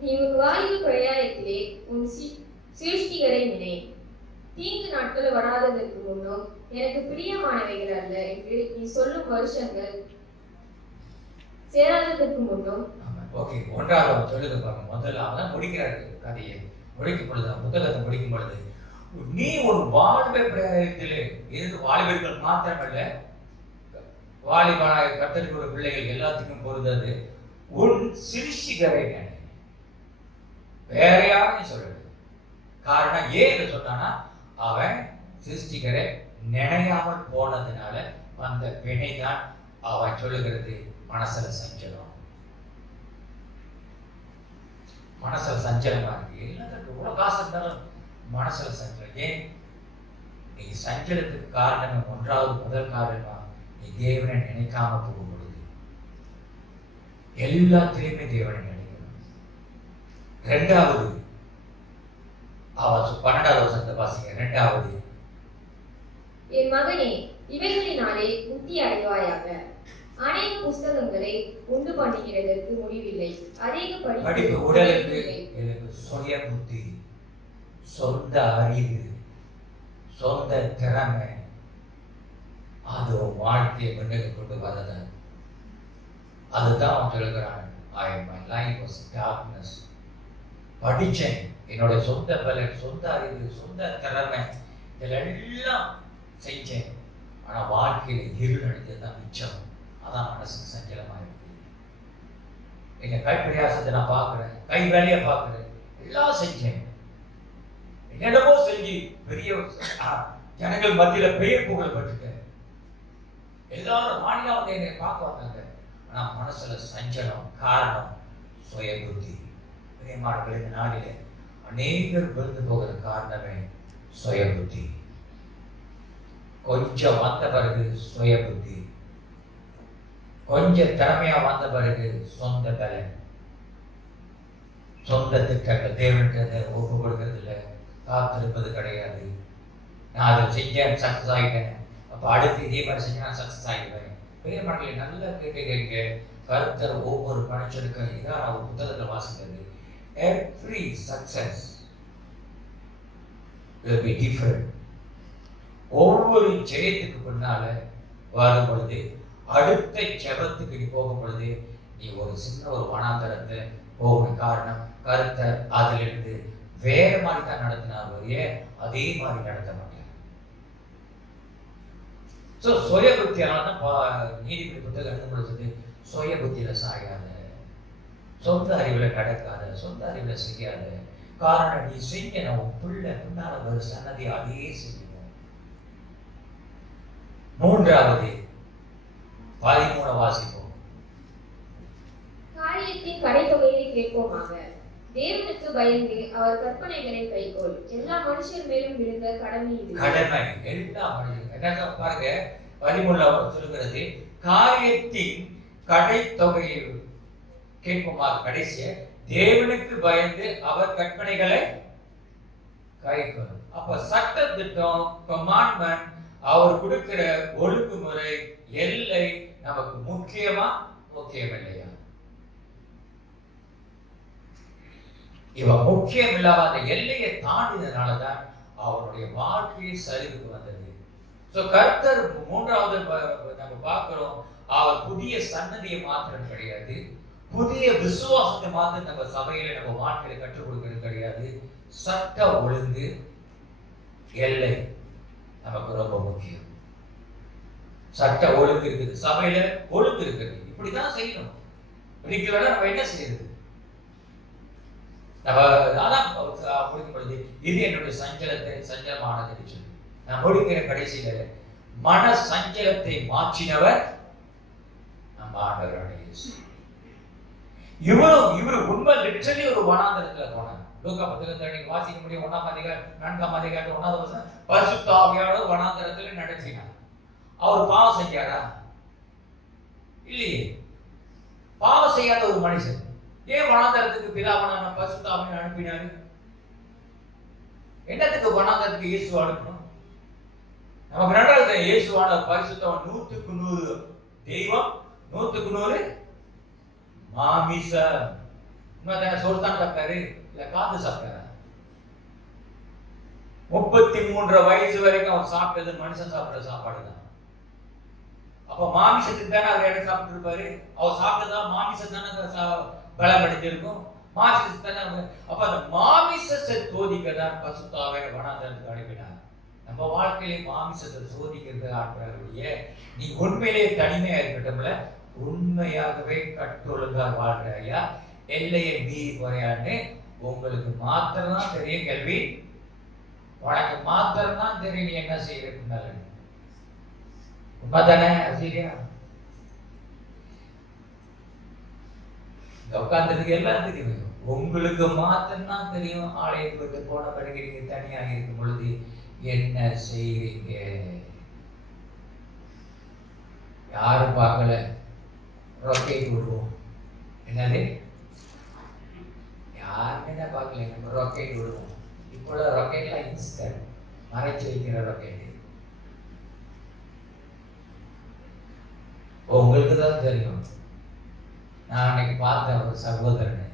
நீ உன் வாலிப பிரயாணத்திலே உன் சிருஷ்டிகரை நினை. தீங்கு நாட்கள் வராததற்கு முன்னும் எனக்கு பிரியமானவைகள் அல்ல என்று நீ சொல்லும் வருஷங்கள் சேராததற்கு முன்னும். ஓகே, 1வது அவன் சொல்லுங்க பாருங்க. முதல்ல அவன் தான் முடிக்கிறாரு கதையை. முடிக்கும் பொழுது, புத்தகத்தை முடிக்கும் பொழுது, நீ ஒரு வாலிப பிரயாணத்திலே, எதுக்கு வாலிபர்கள் மாத்திரமல்ல, வாலிபனாக கர்த்தருக்கு ஒரு பிள்ளைகள் எல்லாத்துக்கும் பொருந்தது, உன் சிருஷ்டிகரை நினை. வேற யாரும் சொல்லல. காரணம் ஏன் சொன்னானா, அவன் சிருஷ்டிகரை நினையாமல் போனதுனால வந்த வினைதான் அவன் சொல்லுகிறது மனசுல சஞ்சலம். மனசுல சஞ்சலமா இருக்கு. எல்லாத்துக்கும் இவ்வளவு காசு இருந்தாலும் மனசுல சஞ்சலம். ஏன்? நீ சஞ்சலத்துக்கு காரணம், 1வது முதல் காரணமா நீ தேவனை நினைக்காம போகும் பொழுது. எல்லாத்திலையுமே தேவனை நினைக்கணும். 2வது அவன் 12வது வசனத்தை வாசிங்க. 2வது, என் மகனே இவைகளினாலே புத்தி அடைவாயாக. அநேக புஸ்தகங்களை உண்டு பண்ணுகிறதற்கு முடிவில்லை, அதிக படிப்பு உடலுக்கு எனக்கு சுய புத்தி, சொந்த அறிவு, சொந்த திறமை, அது வாழ்க்கையை முன்னுக்கு கொண்டு வரது. அதுதான் அவன் சொல்லுகிறான், my life was darkness. படித்தேன், என்னோட சொந்த பலன், சொந்த அறிவு, சொந்த திறமை, இதெல்லாம் செஞ்சேன். ஆனால் வாழ்க்கையில் இருள் அடித்தது தான் மிச்சம். அதான் மனசுக்கு சஞ்சலமாக இருக்கு. என் கைப்பிரயாசத்தை நான் பார்க்குறேன், கை வேலையை பார்க்குறேன், எல்லாம் செஞ்சேன், என்னென்னமோ செஞ்சு பெரிய ஜனங்கள் மத்தியில் பெயர் புகழப்பட்டுட்டேன். எல்லாரும் மாநிலம் வந்து என்னை பார்க்க வந்தாங்க. ஆனால் மனசில் சஞ்சலம். காரணம் சுய புத்தி. பிரியமானவர்களே, இந்த நாளிலே அநேகர் விழுந்து போகிற காரணமே சுய புத்தி. கொஞ்சம் வந்த பிறகு சுய புத்தி, கொஞ்சம் திறமையா வந்த பிறகு சொந்த பலன், சொந்த திட்டங்கள், தேவனுக்கு ஒப்பு கொடுக்கறது இல்லை, காத்திருப்பது கிடையாது. நான் அதை செஞ்சேன், சக்ஸஸ் ஆகிட்டேன், அப்போ அடுத்து இதே மாதிரி செஞ்சு நான் சக்ஸஸ் ஆகிடுவேன். பெரிய மக்களை நல்லா கேட்டுக்கிறீங்க. கர்த்தர் ஒவ்வொரு மனுஷனுக்கும் இதான் நான் புத்தகத்தில் வாசிக்கிறது. Every success will be different. ஒவ்வொரு ஜெயத்துக்கு பின்னால வரும் பொழுது, அடுத்த ஜெபத்துக்கு நீ போகும் பொழுது, நீ ஒரு சின்ன ஒரு வனாந்தரத்தை போகணும். காரணம், கர்த்தர் அதிலிருந்து வேற மாதிரி தான் நடத்தினார், அதே மாதிரி நடத்த மாட்டார். ஸோ சுய புத்தியால தான் நீதிபதி புத்தகம் எழுத முடிச்சது. சுய புத்தியில சாயாத, சொந்த அறிவில் நடக்காத, சொந்த அறிவில் செய்யாத. காரணம், நீ செய்ய உன் பிள்ளை பின்னால ஒரு சன்னதி அதே செய்யும். மூன்றாவது 13 வாசிப்போம். காரியத்தின் கடைத்தொகையை கேட்போமாக. தேவனுக்கு பயந்து அவர் கற்பனைகளை கைக்கொள். எல்லா மனுஷர் மேலும் விழுந்த கடமை இது. கடமை எல்லா மனுஷரும் என்ன பாருங்க, 13 சொல்லுகிறது, காரியத்தின் கடைத்தொகையை கேட்போமாக. கடைசிய தேவனுக்கு பயந்து அவர் கற்பனைகளை கைக்கொள். அப்ப சட்ட திட்டம், கமாண்ட்மெண்ட், அவர் கொடுக்கிற ஒழுங்குமுறை, எல்லை நமக்கு முக்கியமா முக்கியம் இல்லையா? இவன் முக்கியம் இல்லாத அந்த எல்லையை தாண்டினதுனாலதான் அவனுடைய வாழ்க்கையை சரிவுக்கு வந்தது. கர்த்தர் மூன்றாவது நம்ம பார்க்கிறோம், அவர் புதிய சன்னதியை மாத்திரம் கிடையாது, புதிய விசுவாசத்தை மாத்திரம் நம்ம சபையில நம்ம வாழ்க்கையில கற்றுக் கொடுக்கிறது கிடையாது. சட்ட ஒழுங்கு, எல்லை நமக்கு ரொம்ப முக்கியம். சட்ட ஒழுங்கு இருக்குது, சபையில ஒழுங்கு இருக்குது, இப்படிதான் செய்யணும். இப்படிங்களா நம்ம என்ன செய்யறது? நம்ம அதான் முடிக்கும் பொழுது இது என்னுடைய சஞ்சலமானது சொல்லி நான் முடிக்கிற கடைசியில, மன சஞ்சலத்தை மாற்றினவர் நம்ம ஆண்டவரான இயேசு. இவரு உண்மை லிட்டரலி ஒரு வனாந்தரத்துல போனார். லூக்கா புத்தகத்தை நீங்க வாசிக்க முடியும். 1ஆம் அதிகாரம் 4ஆம் அதிகாரம் 1வது வசனம், பரிசுத்த ஆவியானவர் வனாந்தரத்துல நடத்தினார். அவர் பாவம் செஞ்சாரா? இல்லையே. பாவம் செய்யாத ஒரு மனுஷன் ஏன் வனாந்தரத்துக்கு பிதாவான பரிசுத்த ஆவியை அனுப்பினாரு? என்னத்துக்கு வனாந்தரத்துக்கு இயேசு அனுப்பணும்? நமக்கு நன்றாக இயேசுவான பரிசுத்தவன் 100க்கு 100 தெய்வம், 100க்கு 100 மாமிசம். உண்மைதான? சோறுதான் சாப்பிட்டாரு, இல்ல காது சாப்பிட்டாரா? 33 வயசு வரைக்கும் அவர் சாப்பிட்டது மனுஷன் சாப்பிட்ட சாப்பாடு தான். அப்ப மாமிசத்துக்கு தானே அவர் இடம் சாப்பிட்டு இருப்பாரு. அவர் சாப்பிட்டதான் மாமிசம் தானே பலம் அடைஞ்சிருக்கும். மாமிசத்துக்கு தானே. அப்ப அந்த மாமிசத்தை சோதிக்கதான் பரிசுத்த ஆவியை வனாந்தரத்துக்கு அனுப்பினார். நம்ம வாழ்க்கையிலே மாமிசத்தை சோதிக்கிறது ஆட்களுடைய, நீ உண்மையிலேயே தனிமையா இருக்கட்டும்ல, உண்மையாகவே கட்டொழுங்கா வாழ்றாயா, எல்லையை மீறி குறையான்னு உங்களுக்கு மாத்திரம்தான் தெரியும். கேள்வி, உனக்கு மாத்திரம்தான் தெரியும் நீ என்ன செய்யறது. உண்மைதானே? சரியா? உட்கார்ந்ததுக்கு எல்லாம் தெரியும், உங்களுக்கு மாத்திரம்தான் தெரியும். ஆலயத்தை விட்டு போன பிறகு நீங்க தனியாக இருக்கும் பொழுது என்ன செய்வீங்க? யாரும் பார்க்கல, ரொக்கெட் விடுவோம். என்னது? யாருமே என்ன பார்க்கல, நம்ம ரொக்கெட் விடுவோம். இப்போ ரொக்கெட்லாம் இன்ஸ்டன்ட், மறைச்சு வைக்கிற ரொக்கெட். உங்களுக்கு தான் தெரியும். நான் அன்னைக்கு பார்த்தேன் ஒரு சகோதரனை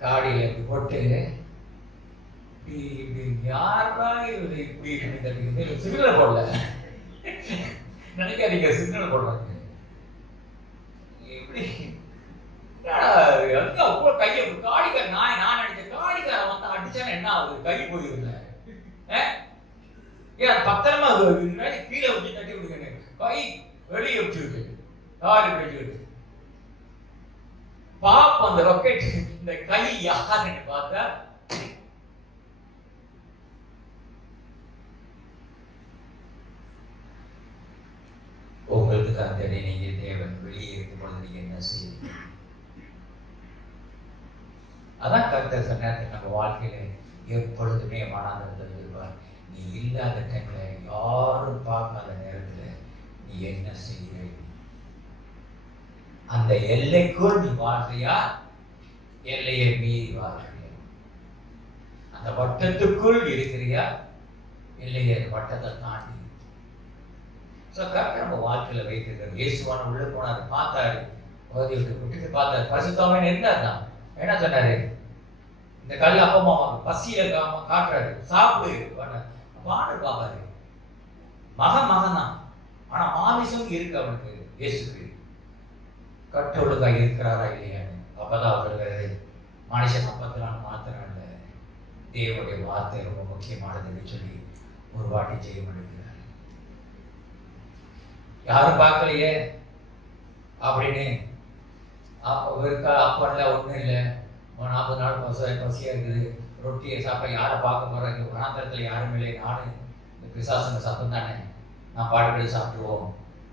காடியில் போட்டு இப்படி யாரா இவரு இப்படி இருக்குது சிக்னல் போடல நினைக்காதீங்க, சிக்னல் போடுறாங்க இப்படி கையை காடிக்கார நான் நினைச்சேன் காடிக்காரன் வந்து அடிச்சான என்ன ஆகுது, கை போயிருந்த ஏன் பத்திரமா கீழே வச்சு தட்டி விடுங்க, கை வெளியே வச்சுருக்கு யாரு வெளியிருக்கு பாப்போம் அந்த ராக்கெட் இந்த கை யாருன்னு பார்த்தா உங்களுக்கு தான் தெரியும். நீங்க தேவன் வெளியே இருக்கும் பொழுது நீங்க என்ன செய்வீங்க? அதான் கர்த்தர் சொன்னார், நம்ம வாழ்க்கையில எப்பொழுதுமே வனாந்தரத்தில் இருப்பார். நீ இல்லாத டைம்ல யாரும் பார்க்காத நேரத்துல நீ என்ன செய்கிற? அந்த எல்லைக்குள் நீ வாழ்றியா, எல்லையை மீறி வாழ்றியா? அந்த வட்டத்துக்குள் இருக்கிறியா, எல்லையை வட்டத்தை தாண்டி? கர்த்தர் நம்ம வாழ்க்கையில வைத்திருக்காரு. இயேசுவான உள்ள போனாரு, பார்த்தாரு, விட்டுட்டு பார்த்தாரு, பரிசுத்தாவியானவர் இருந்தார் தான். என்ன சொன்னாரு? இந்த கல் அப்பமா பசியில காட்டுறாரு, சாப்பிடு பாடு பாப்பாரு. மகன் தான், ஆனா மாமிசம் இருக்கு அவனுக்கு. இயேசுக்கு கட்டொழுக்கா இருக்கிறாரா இல்லையான்னு அப்பதான் அவர்கள் மனுஷன் அப்பத்தினால மாத்திரம் இல்ல, தேவனுடைய வார்த்தை ரொம்ப முக்கியமானதுன்னு சொல்லி ஒரு வாட்டி செய்ய முடிக்கிறார். யாரும் பார்க்கலையே அப்படின்னு அப்பன்ல ஒன்றும் இல்லை, 40 நாள் பசியா இருக்குது, ரொட்டியை சாப்பிட யாரை பார்க்க போறாங்க, வனாந்தரத்தில் யாரும் இல்லை, நானும் இந்த பிசாசுங்க சத்தம் தானே, நான் பாடுபடி சாப்பிடுவோம்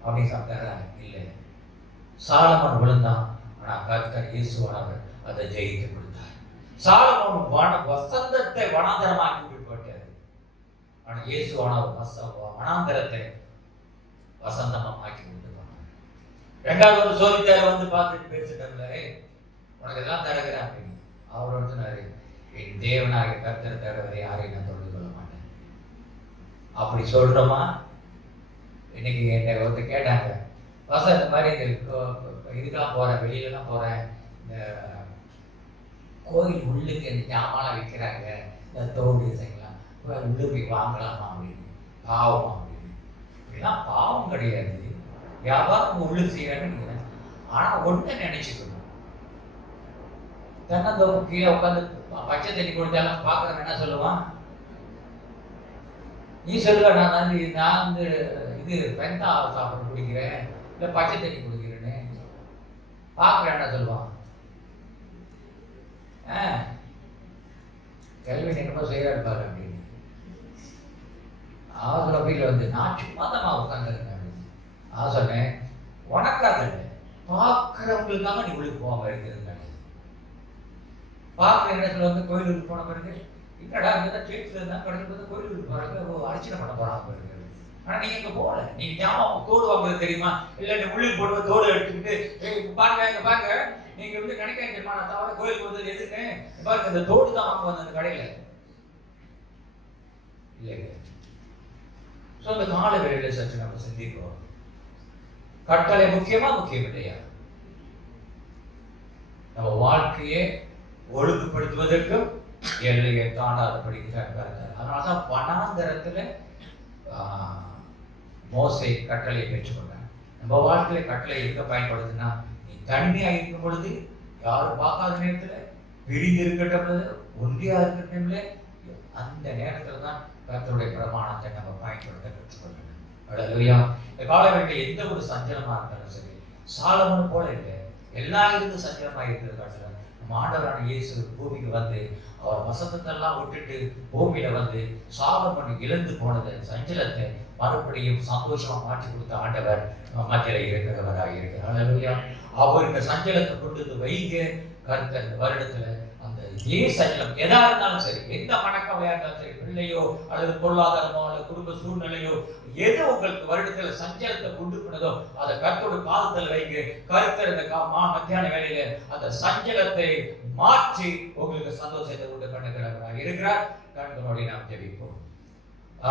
அப்படின்னு சாப்பிட்டாரா? இல்லை. சாலமோன் விழுந்தான், ஆனால் கர்த்தர் இயேசுவானவர் அதை ஜெயித்து கொடுத்தார். சாலமோன் வசந்தத்தை வனாந்தரமாக்கி விட்டுப்பட்டார், ஆனால் இயேசுவானவர் வனாந்தரத்தை வசந்தமாக்கி விட்டு போனார். ரெண்டாவது ஒரு சோதித்தார் வந்து பார்த்துட்டு பேசிட்டாரு, உனக்கு எல்லாம் தருகிறேன் அப்படின்னு. அவர் சொன்னாரு, என் தேவனாக கர்த்தர் தருவதை யாரையும் நான் தொழுது கொள்ள மாட்டேன். அப்படி சொல்றோமா? இன்னைக்கு என்னை ஒருத்தர் கேட்டாங்க, வாசா இந்த மாதிரி இந்த இதுக்கெல்லாம் போறேன், வெளியிலலாம் போறேன், இந்த கோயில் உள்ளுக்கு இந்த ஜாமான்லாம் விற்கிறாங்க, இந்த தோடு இசைங்கெல்லாம் உள்ளே போய் வாங்கலாமா அப்படின்னு. பாவமா அப்படின்னு. இதெல்லாம் பாவம் கிடையாது, வியாபாரம் உள்ளுக்கு செய்யறாங்க. ஆனா ஒண்ணு நினைச்சுக்கணும், தென்னந்தோப்பு கீழே உட்காந்து பச்சை தண்ணி கொடுத்தாலும் பார்க்குறவன் என்ன சொல்லுவான்? நீ சொல்லுவ நான் வந்து இது வெந்தா சாப்பிட குடிக்கிறேன், இல்லை பச்சை தண்ணி குடிக்கிறேன்னு. பார்க்குறேன் என்ன சொல்லுவான்? கேள்வி என்னமோ செய்யறாரு பாரு அப்படின்னு. அவசர வீட்டில் வந்து நான் சும்மா தான் உட்காந்துருக்கேன் அப்படின்னு. நான் சொன்னேன், உனக்காக இல்லை, பார்க்குறவங்களுக்காக நீ உள்ளுக்கு போகாம இருக்கிறது. பார்க்குற இடத்துல வந்து கோயிலுக்கு போன பிறகு என்னடா இங்கே சேர்ச்சில் இருந்தால் கடலுக்கு வந்து கோயிலுக்கு போகிறாங்க, அர்ச்சனை பண்ண போகிறாங்க பிறகு. ஆனால் நீங்கள் இங்கே போகல, நீங்கள் ஜாமான் தோடு வாங்குறது தெரியுமா? இல்லை நீ உள்ளுக்கு போடுவ தோடு எடுத்துக்கிட்டு பாருங்க இங்கே பாருங்க, நீங்கள் வந்து நினைக்காங்க தெரியுமா, நான் தவிர கோயிலுக்கு வந்தது எதுக்கு பாருங்க, இந்த தோடு தான் வாங்க வந்த அந்த கடையில் இல்லைங்க. ஸோ அந்த கால வேளையில் சற்று நம்ம சிந்திப்போம், கட்டளை முக்கியமா முக்கியம் இல்லையா? நம்ம வாழ்க்கையை ஒழுங்குபடுத்துவதற்கும் எல்லையை தாண்டாத படிக்கிறார். அதனாலதான் வனாந்தரத்துல மோசே கட்டளையை பெற்றுக்கொண்டார். நம்ம வாழ்க்கையில கட்டளை எங்க பயன்படுதுன்னா, நீ தனிமையா இருக்கும் பொழுது, யாரும் பார்க்காத நேரத்துல, பிரிந்து இருக்கட்டும், ஒன்றியா இருக்கட்டும்ல, அந்த நேரத்துல தான் கர்த்தருடைய பிரமாணத்தை நம்ம பயன்படுத்த கற்றுக்கொள்ளணும். அல்லேலூயா. இந்த காலகட்டத்தில் எந்த ஒரு சஞ்சலமா இருந்தாலும் சரி, சாலமோன் போல இல்லை, எல்லாம் இருந்து சஞ்சலமா இருக்கிறது காட்டுறாங்க. ஆண்டவரான இயேசு பூமிக்கு வந்து அவர் வசந்தத்தெல்லாம் விட்டுட்டு பூமியில வந்து சாலமோன் இழந்து போனது சஞ்சலத்தை மறுபடியும் சந்தோஷமா மாற்றி கொடுத்த ஆண்டவர் மத்தியில இருக்கிறவராக இருக்கிறார். அல்லேலூயா. அவர் இந்த சஞ்சலத்தை கொண்டு வைங்க கர்த்தர் இந்த வருடத்துல அந்த இதே சஞ்சலம் எதா இருந்தாலும் சரி, எந்த மனக்கவலையா இருந்தாலும் சரி, பிள்ளையோ அல்லது பொருளாதாரமோ அல்லது குடும்ப சூழ்நிலையோ, எது உங்களுக்கு வருடத்துல சஞ்சலத்தை கொண்டு போனதோ அதை கர்த்தரோட பாதத்தில் வைங்க. கர்த்தர் இந்த மத்தியான வேலையில அந்த சஞ்சலத்தை மாற்றி உங்களுக்கு சந்தோஷத்தை உண்டு பண்ணுகிறவராக இருக்கிறார். கண்களோடு நாம் ஜெபிப்போம்.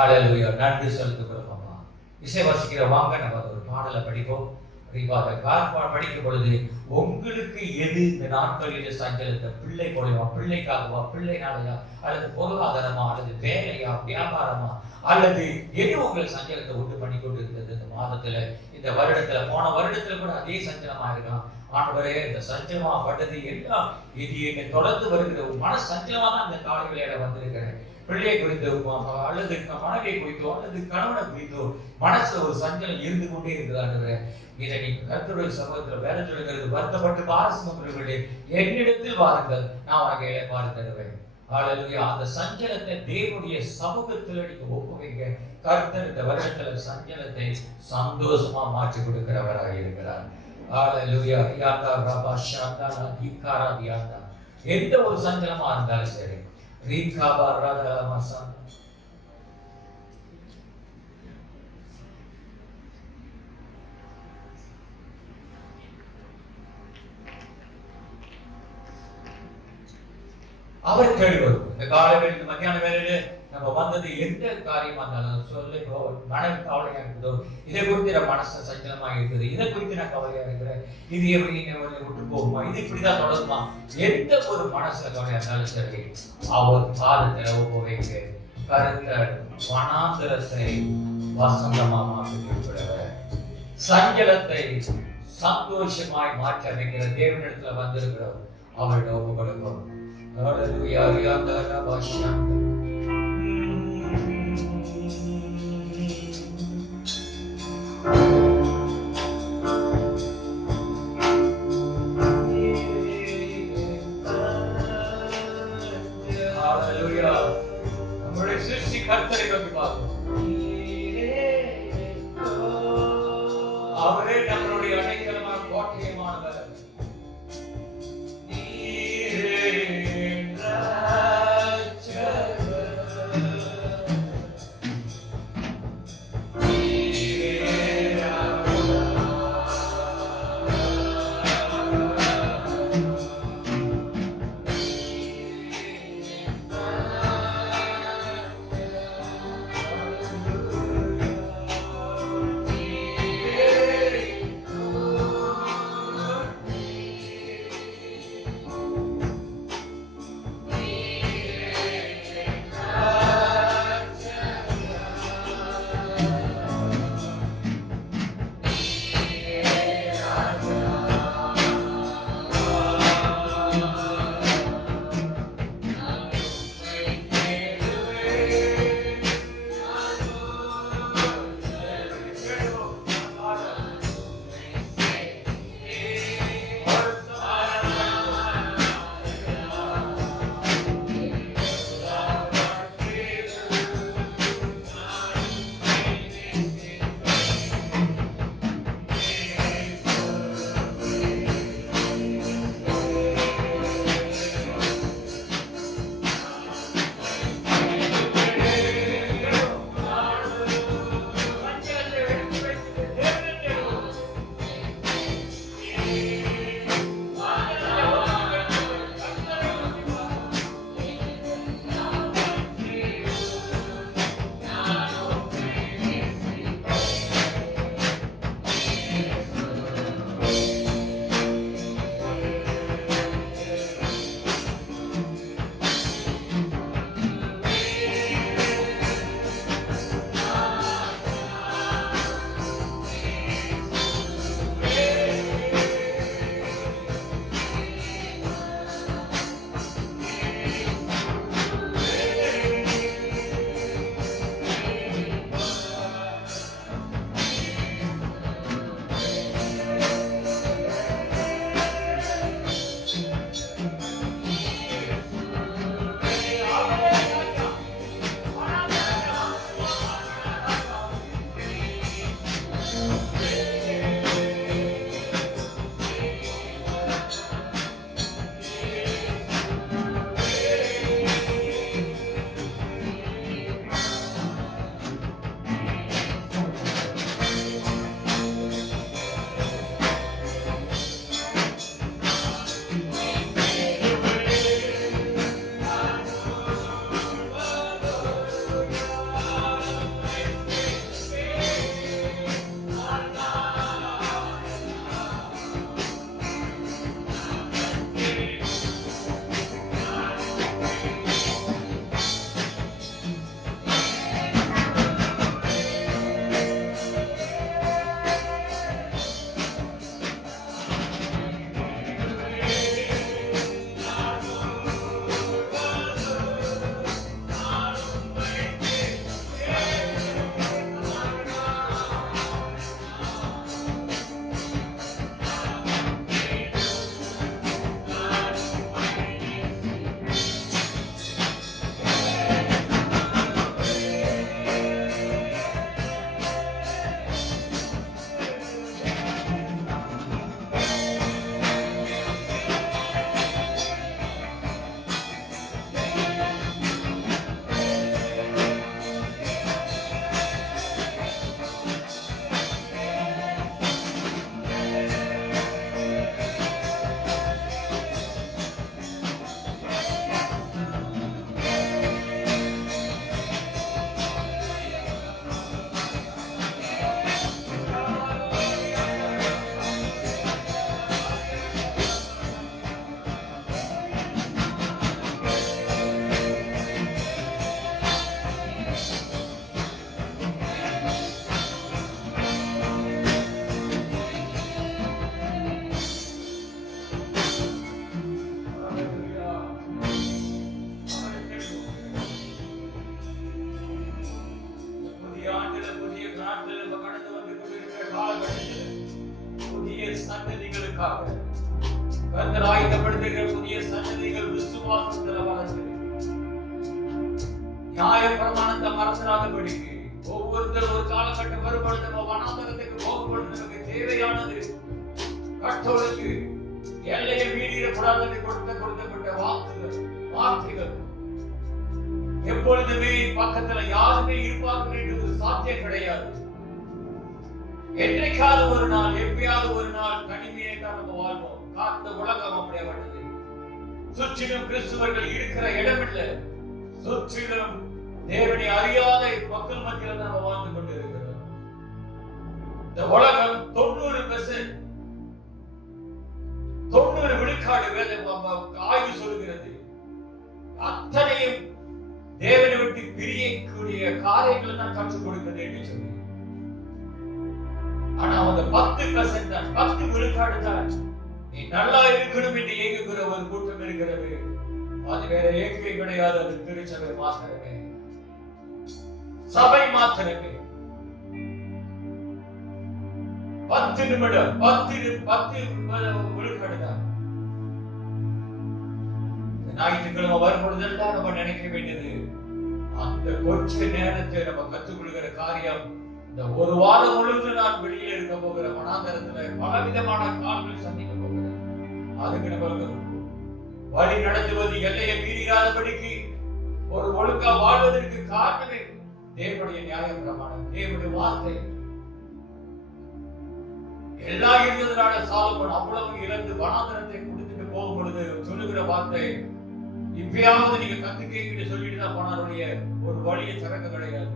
அல்லேலூயா. நன்றி செலுத்துகிறோம். அம்மா இசை வாசிக்கிற வாங்க நம்ம ஒரு பாடலை படிப்போம். படிக்கும் பொழுது உங்களுக்கு எது இந்த நாட்களில் சஞ்சலத்தை, பிள்ளை மூலமா, பிள்ளைக்காகவா, பிள்ளைனாலயா, அல்லது பொருளாதாரமா, அல்லது வேலையா, வியாபாரமா, அல்லது எது உங்களுக்கு சஞ்சலத்தை உண்டு பண்ணி கொண்டு இருந்தது இந்த மாதத்துல, இந்த வருடத்துல, போன வருடத்துல கூட அதே சஞ்சலமா இருக்கலாம். ஆண்டவரே, இந்த சஞ்சலமா பட்டது எல்லாம் இது என்னை தொடர்ந்து வருகிற ஒரு மன சஞ்சலமா தான் இந்த காலை வேளையில வந்திருக்கிறேன். பிள்ளையை குறித்தோ, அல்லது மனைவியை குறித்தோ, அல்லது கணவனை குறித்தோ மனசுல ஒரு சஞ்சலம் இருந்து கொண்டே இருக்கிறாங்க. இதை நீங்க கர்த்தருடைய சமூகத்துல வேலை சொல்லுங்கிறது, வருத்தப்பட்டு பாரசுமர்களே, என்னிடத்தில் வாருங்கள், நான் உனக்கு இளைப்பாறு தருவேன். அல்லது அந்த சஞ்சலத்தை தேவனுடைய சமூகத்துல நீங்க ஒப்புவைங்க. கர்த்தர் இந்த வருடத்துல சஞ்சலத்தை சந்தோஷமா மாற்றி கொடுக்கிறவராக இருக்கிறார். அல்லேலூயா. ரியாதா ரபா ஷாந்தா தீகாரா தியாதா, எந்த ஒரு சஞ்சலமா இருந்தாலும் சரி, ரீகாபா ராதா மசாந்தா, அவரை தேடி வரும். இந்த காலை வேலைக்கு மத்தியான வேலையில நம்ம வந்தது எந்த காரியமா இருந்தாலும் சொல்லி, மனைவி கவலையா இருக்குதோ, இதை குறித்து நான் மனசு சஞ்சலமா இருக்குது, இதை குறித்து நான் கவலையா இருக்கிறேன், இது எப்படி விட்டு போகுமா, இது இப்படிதான் தொடருமா, எந்த ஒரு மனசுல கவலையா இருந்தாலும் சரி, அவர் பாதத்துல ஒப்புவைங்க. கர்த்தர் வனாந்திரத்தை வசந்தமா மாற்றுகிறவர், சஞ்சலத்தை சந்தோஷமாய் மாற்றி அமைக்கிற தேவனிடத்துல வந்திருக்கிறவர், அவருடைய ஒப்பு கொடுக்கும். Hallelujah, Rianda Rabashanda. Hallelujah. நம்முடைய சிருஷ்டி கர்த்தரை நோக்கி பார்க்கிறோம். அவரே நம்மளுடைய அடைக்கலமான கோட்டையமானவர். நீரே காரியங்களுக்காக கர்த்தர் ஆயத்தப்படுத்துகிற புதிய சன்னதிகள் விசுவாசத்தில் வளர்ந்து நியாய பிரமாணத்தை மறந்துடாதபடிக்கு ஒவ்வொருத்தரும் ஒரு காலகட்டம் வரும்பொழுது நம்ம வனாந்தரத்துக்கு போகும்பொழுது நமக்கு தேவையானது கட்டோலுக்கு எல்லையை மீறிடக்கூடாது கொடுக்கப்பட்ட வார்த்தைகள் எப்பொழுதுமே பக்கத்துல யாருமே இருப்பார்கள் என்று சாத்தியம் கிடையாது. என்றைக்காவது ஒரு நாள் எப்பயாவது ஒரு நாள் தனிமையை தான் நம்ம வாழ்வோம். காத்த உலகம் அப்படியாப்பட்டது. சுற்றிலும் கிறிஸ்துவர்கள் இருக்கிற இடமில்லை. சுற்றிலும் தேவனை அறியாத மக்கள் மத்தியில் நம்ம வாழ்ந்து கொண்டிருக்கிறோம். இந்த உலகம் 90% விழுக்காடு ஆய்வு சொல்கிறது. அத்தனையும் தேவனை விட்டு பிரியக்கூடிய காரியங்களை தான் கற்றுக் கொடுக்கிறது என்று சொல்லி. ஆனா அந்த 10% தான் 10 விழுக்காடு தான் நீ நல்லா இருக்கணும் என்று ஏங்குகிற ஒரு கூட்டம் இருக்கிறது. அது வேற ஏற்கை கிடையாது. அது திருச்சபை மாத்திரமே, சபை மாத்திரமே. 10 நிமிடம் 10 விழுக்காடு தான். ஞாயிற்றுக்கிழமை வரும்பொழுதெல்லாம் நம்ம நினைக்க வேண்டியது அந்த கொஞ்ச நேரத்தை நம்ம கற்றுக்கொள்கிற காரியம். இந்த ஒரு வாரம் முழுவதும் நான் வெளியில இருக்க போகிற வனாந்தரத்துல பலவிதமான கால்கள் சந்திக்க போகிறேன். அதுக்கு நம்ம வழி நடத்துவது எல்லையை மீறாதபடிக்கு ஒரு ஒழுங்கா வாழ்வதற்கு காரணமே தேவனுடைய நியாய பிரமாணம், தேவனுடைய வார்த்தை. எல்லாம் இருந்ததுனால சாலமோன் அவ்வளவு இழந்து வனாந்தரத்தை கொடுத்துட்டு போகும் பொழுது சொல்லுகிற வார்த்தை, இப்பயாவது நீங்க கத்துக்கீங்கன்னு சொல்லிட்டு தான் போனாருடைய ஒரு வழியை திறக்க கிடையாது.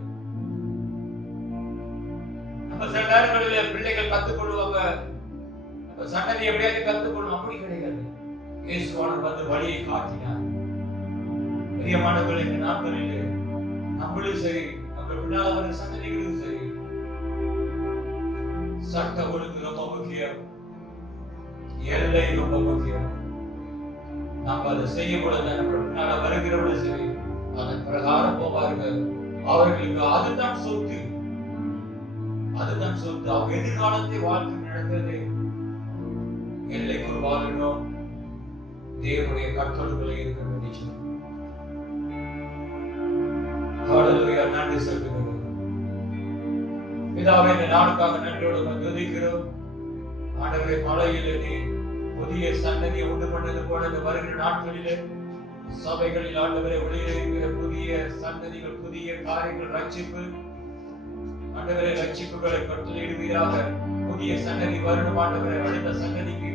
நம்ம சில நேரங்களில் பிள்ளைகள் கத்துக்கொள்வாங்க, நம்ம சன்னதி எப்படியாவது கத்துக்கொள்ளும், அப்படி கிடையாது. இயேசுவானவர் வந்து வழியை காட்டினார். பிரியமானவர்களே, இந்த நாட்களில் நம்மளும் சரி, நம்ம பின்னால் வர சன்னதிகளும் சரி, சட்ட ஒழுங்கு ரொம்ப முக்கியம், எல்லை ரொம்ப முக்கியம். நாம் அதை செய்யும் பொழுது நம்ம வருகிறவர்கள் சரி அதன் பிரகாரம் போவார்கள். அவர்களுக்கு அதுதான் சொத்து, அதுதான் சொத்து. அவங்க எதிர்காலத்தை வாழ்க்கை நடக்கிறது எல்லைக்குள் வாழணும், தேவனுடைய கட்டளைகளை இருக்க வேண்டிய நன்றி செலுத்துகிறோம். பிதாவே, இந்த நாளுக்காக நன்றியோடு துதிக்கிறோம். ஆண்டவரே, மலையிலே நீ புதிய சன்னதியை உண்டு பண்ணது போல இந்த வருகிற நாட்களிலே சபைகளில் ஆண்டவரே வெளியே இருக்கிற புதிய சன்னதிகள், புதிய காரியங்கள், ரட்சிப்பு ஆண்டவரே, ரட்சிப்புகளை கட்டளையிடுவீராக. புதிய சன்னதி வரணும் ஆண்டவரே. அடுத்த சன்னதிக்கு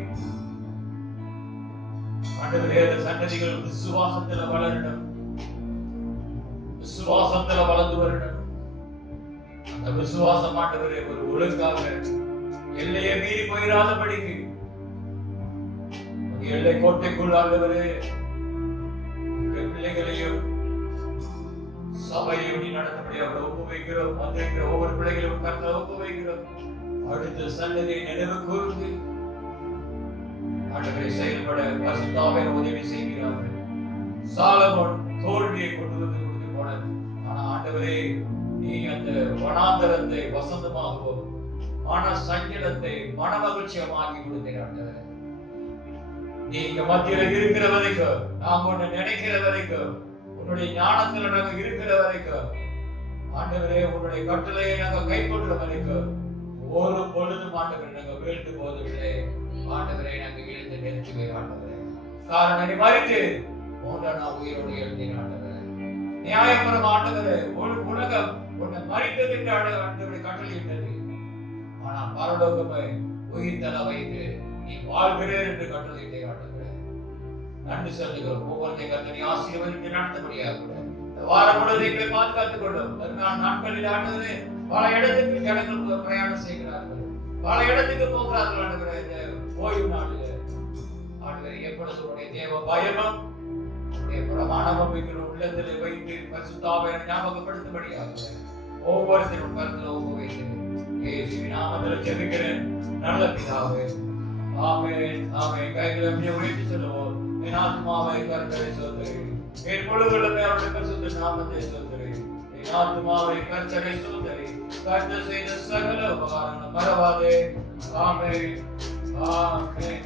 ஆண்டவரே, அந்த சன்னதிகள் விசுவாசத்துல வளரணும், விசுவாசத்துல வளர்ந்து வரணும். அந்த விசுவாசம் ஆண்டவரே ஒரு ஒழுங்காக எல்லையை மீறி போயிடாதபடிக்கு எல்லை கோட்டைக்குள் ஆண்டவரே பிள்ளைகளையும் சபையும் நடத்தபடியாக ஒப்பு வைக்கிறோம். வந்திருக்கிற ஒவ்வொரு பிள்ளைகளையும் கர்த்தர் ஒப்பு வைக்கிறோம். அடுத்த சன்னதியை நினைவு கூர்ந்து ஆண்டவரை செயல்பட பரிசுத்த உதவி செய்கிறார்கள். சாலமோன் தோல்வியை கொண்டு வந்து கொடுத்து போனார். ஆனா ஆண்டவரே, நீ அந்த வனாந்தரத்தை வசந்தமாகவும் மன சஞ்சலத்தை மன மகிழ்ச்சியமாக்கி கொடுத்தீர்கள். நீங்க மத்தியில இருக்கிற வரைக்கும், நாம ஒண்ணு நினைக்கிற வரைக்கும், உன்னுடைய ஞானத்துல நாங்க இருக்கிற வரைக்கும், ஆண்டவரே உன்னுடைய கட்டளையை நாங்க கைக்கொள்ற வரைக்கும் ஒரு பொழுதும் ஆண்டவரை நாங்க வீழ்ந்து போவதில்லை. ஆண்டவரை நாங்க எழுந்து நிறுத்துவே ஆண்டவரே. காரணம், நீ மறித்து மூன்றாம் நாள் உயிரோடு எழுதின ஆண்டவரே. நியாயபுரம் ஆண்டவரே, உலகம் உன்னை மறித்தது என்று ஆண்டவரை கட்டளையிட்டது. ஆனா பரலோகமே உயிர் தலை வைத்து நீ வாழ்கிறேன் என்று கட்டளையிட்டே ஆண்டவரே. நன்றி சொல்லுகிறோம். ஒவ்வொருத்தையும் கர்த்தர் நீ ஆசீர்வதித்து நடத்தபடியாக கூட இந்த வாரம் முழுவதும் எங்களை பாதுகாத்துக் கொள்ளும். 14 நாட்களில் ஆண்டவரே பல இடத்துக்கு ஜனங்கள் பிரயாணம் செய்கிறார்கள், பல இடத்துக்கு போகிறார்கள் ஆண்டவரே. இந்த ஓய்வு நாளில் ஆண்டவரே எப்பொழுது உன்னுடைய தேவ பயமும் உன்னுடைய பிரமாணமும் எங்கள் உள்ளத்தில் வைத்து பரிசுத்த ஆவியானவரை ஞாபகப்படுத்தும்படியாக ஒவ்வொருத்தரும் கருத்தில் ஒப்பு வைத்து இயேசுவின் நாமத்தில் ஜெபிக்கிறேன் நல்ல பிதாவே. ஆமென், ஆமென். கைகளை அப்படியே உயர்த்தி சொல்லுவோம். என் ஆத்மாவை கர்த்தரை ஸ்தோத்திரி, என் முழுவதுமே அவருடைய பரிசுத்த நாமத்தை ஸ்தோத்திரி. என் ஆத்மாவை கர்த்தரை ஸ்தோத்திரி, கர்த்தர் செய்த சகல உபகாரங்களை மறவாதே. ஆமென். ஆமென்.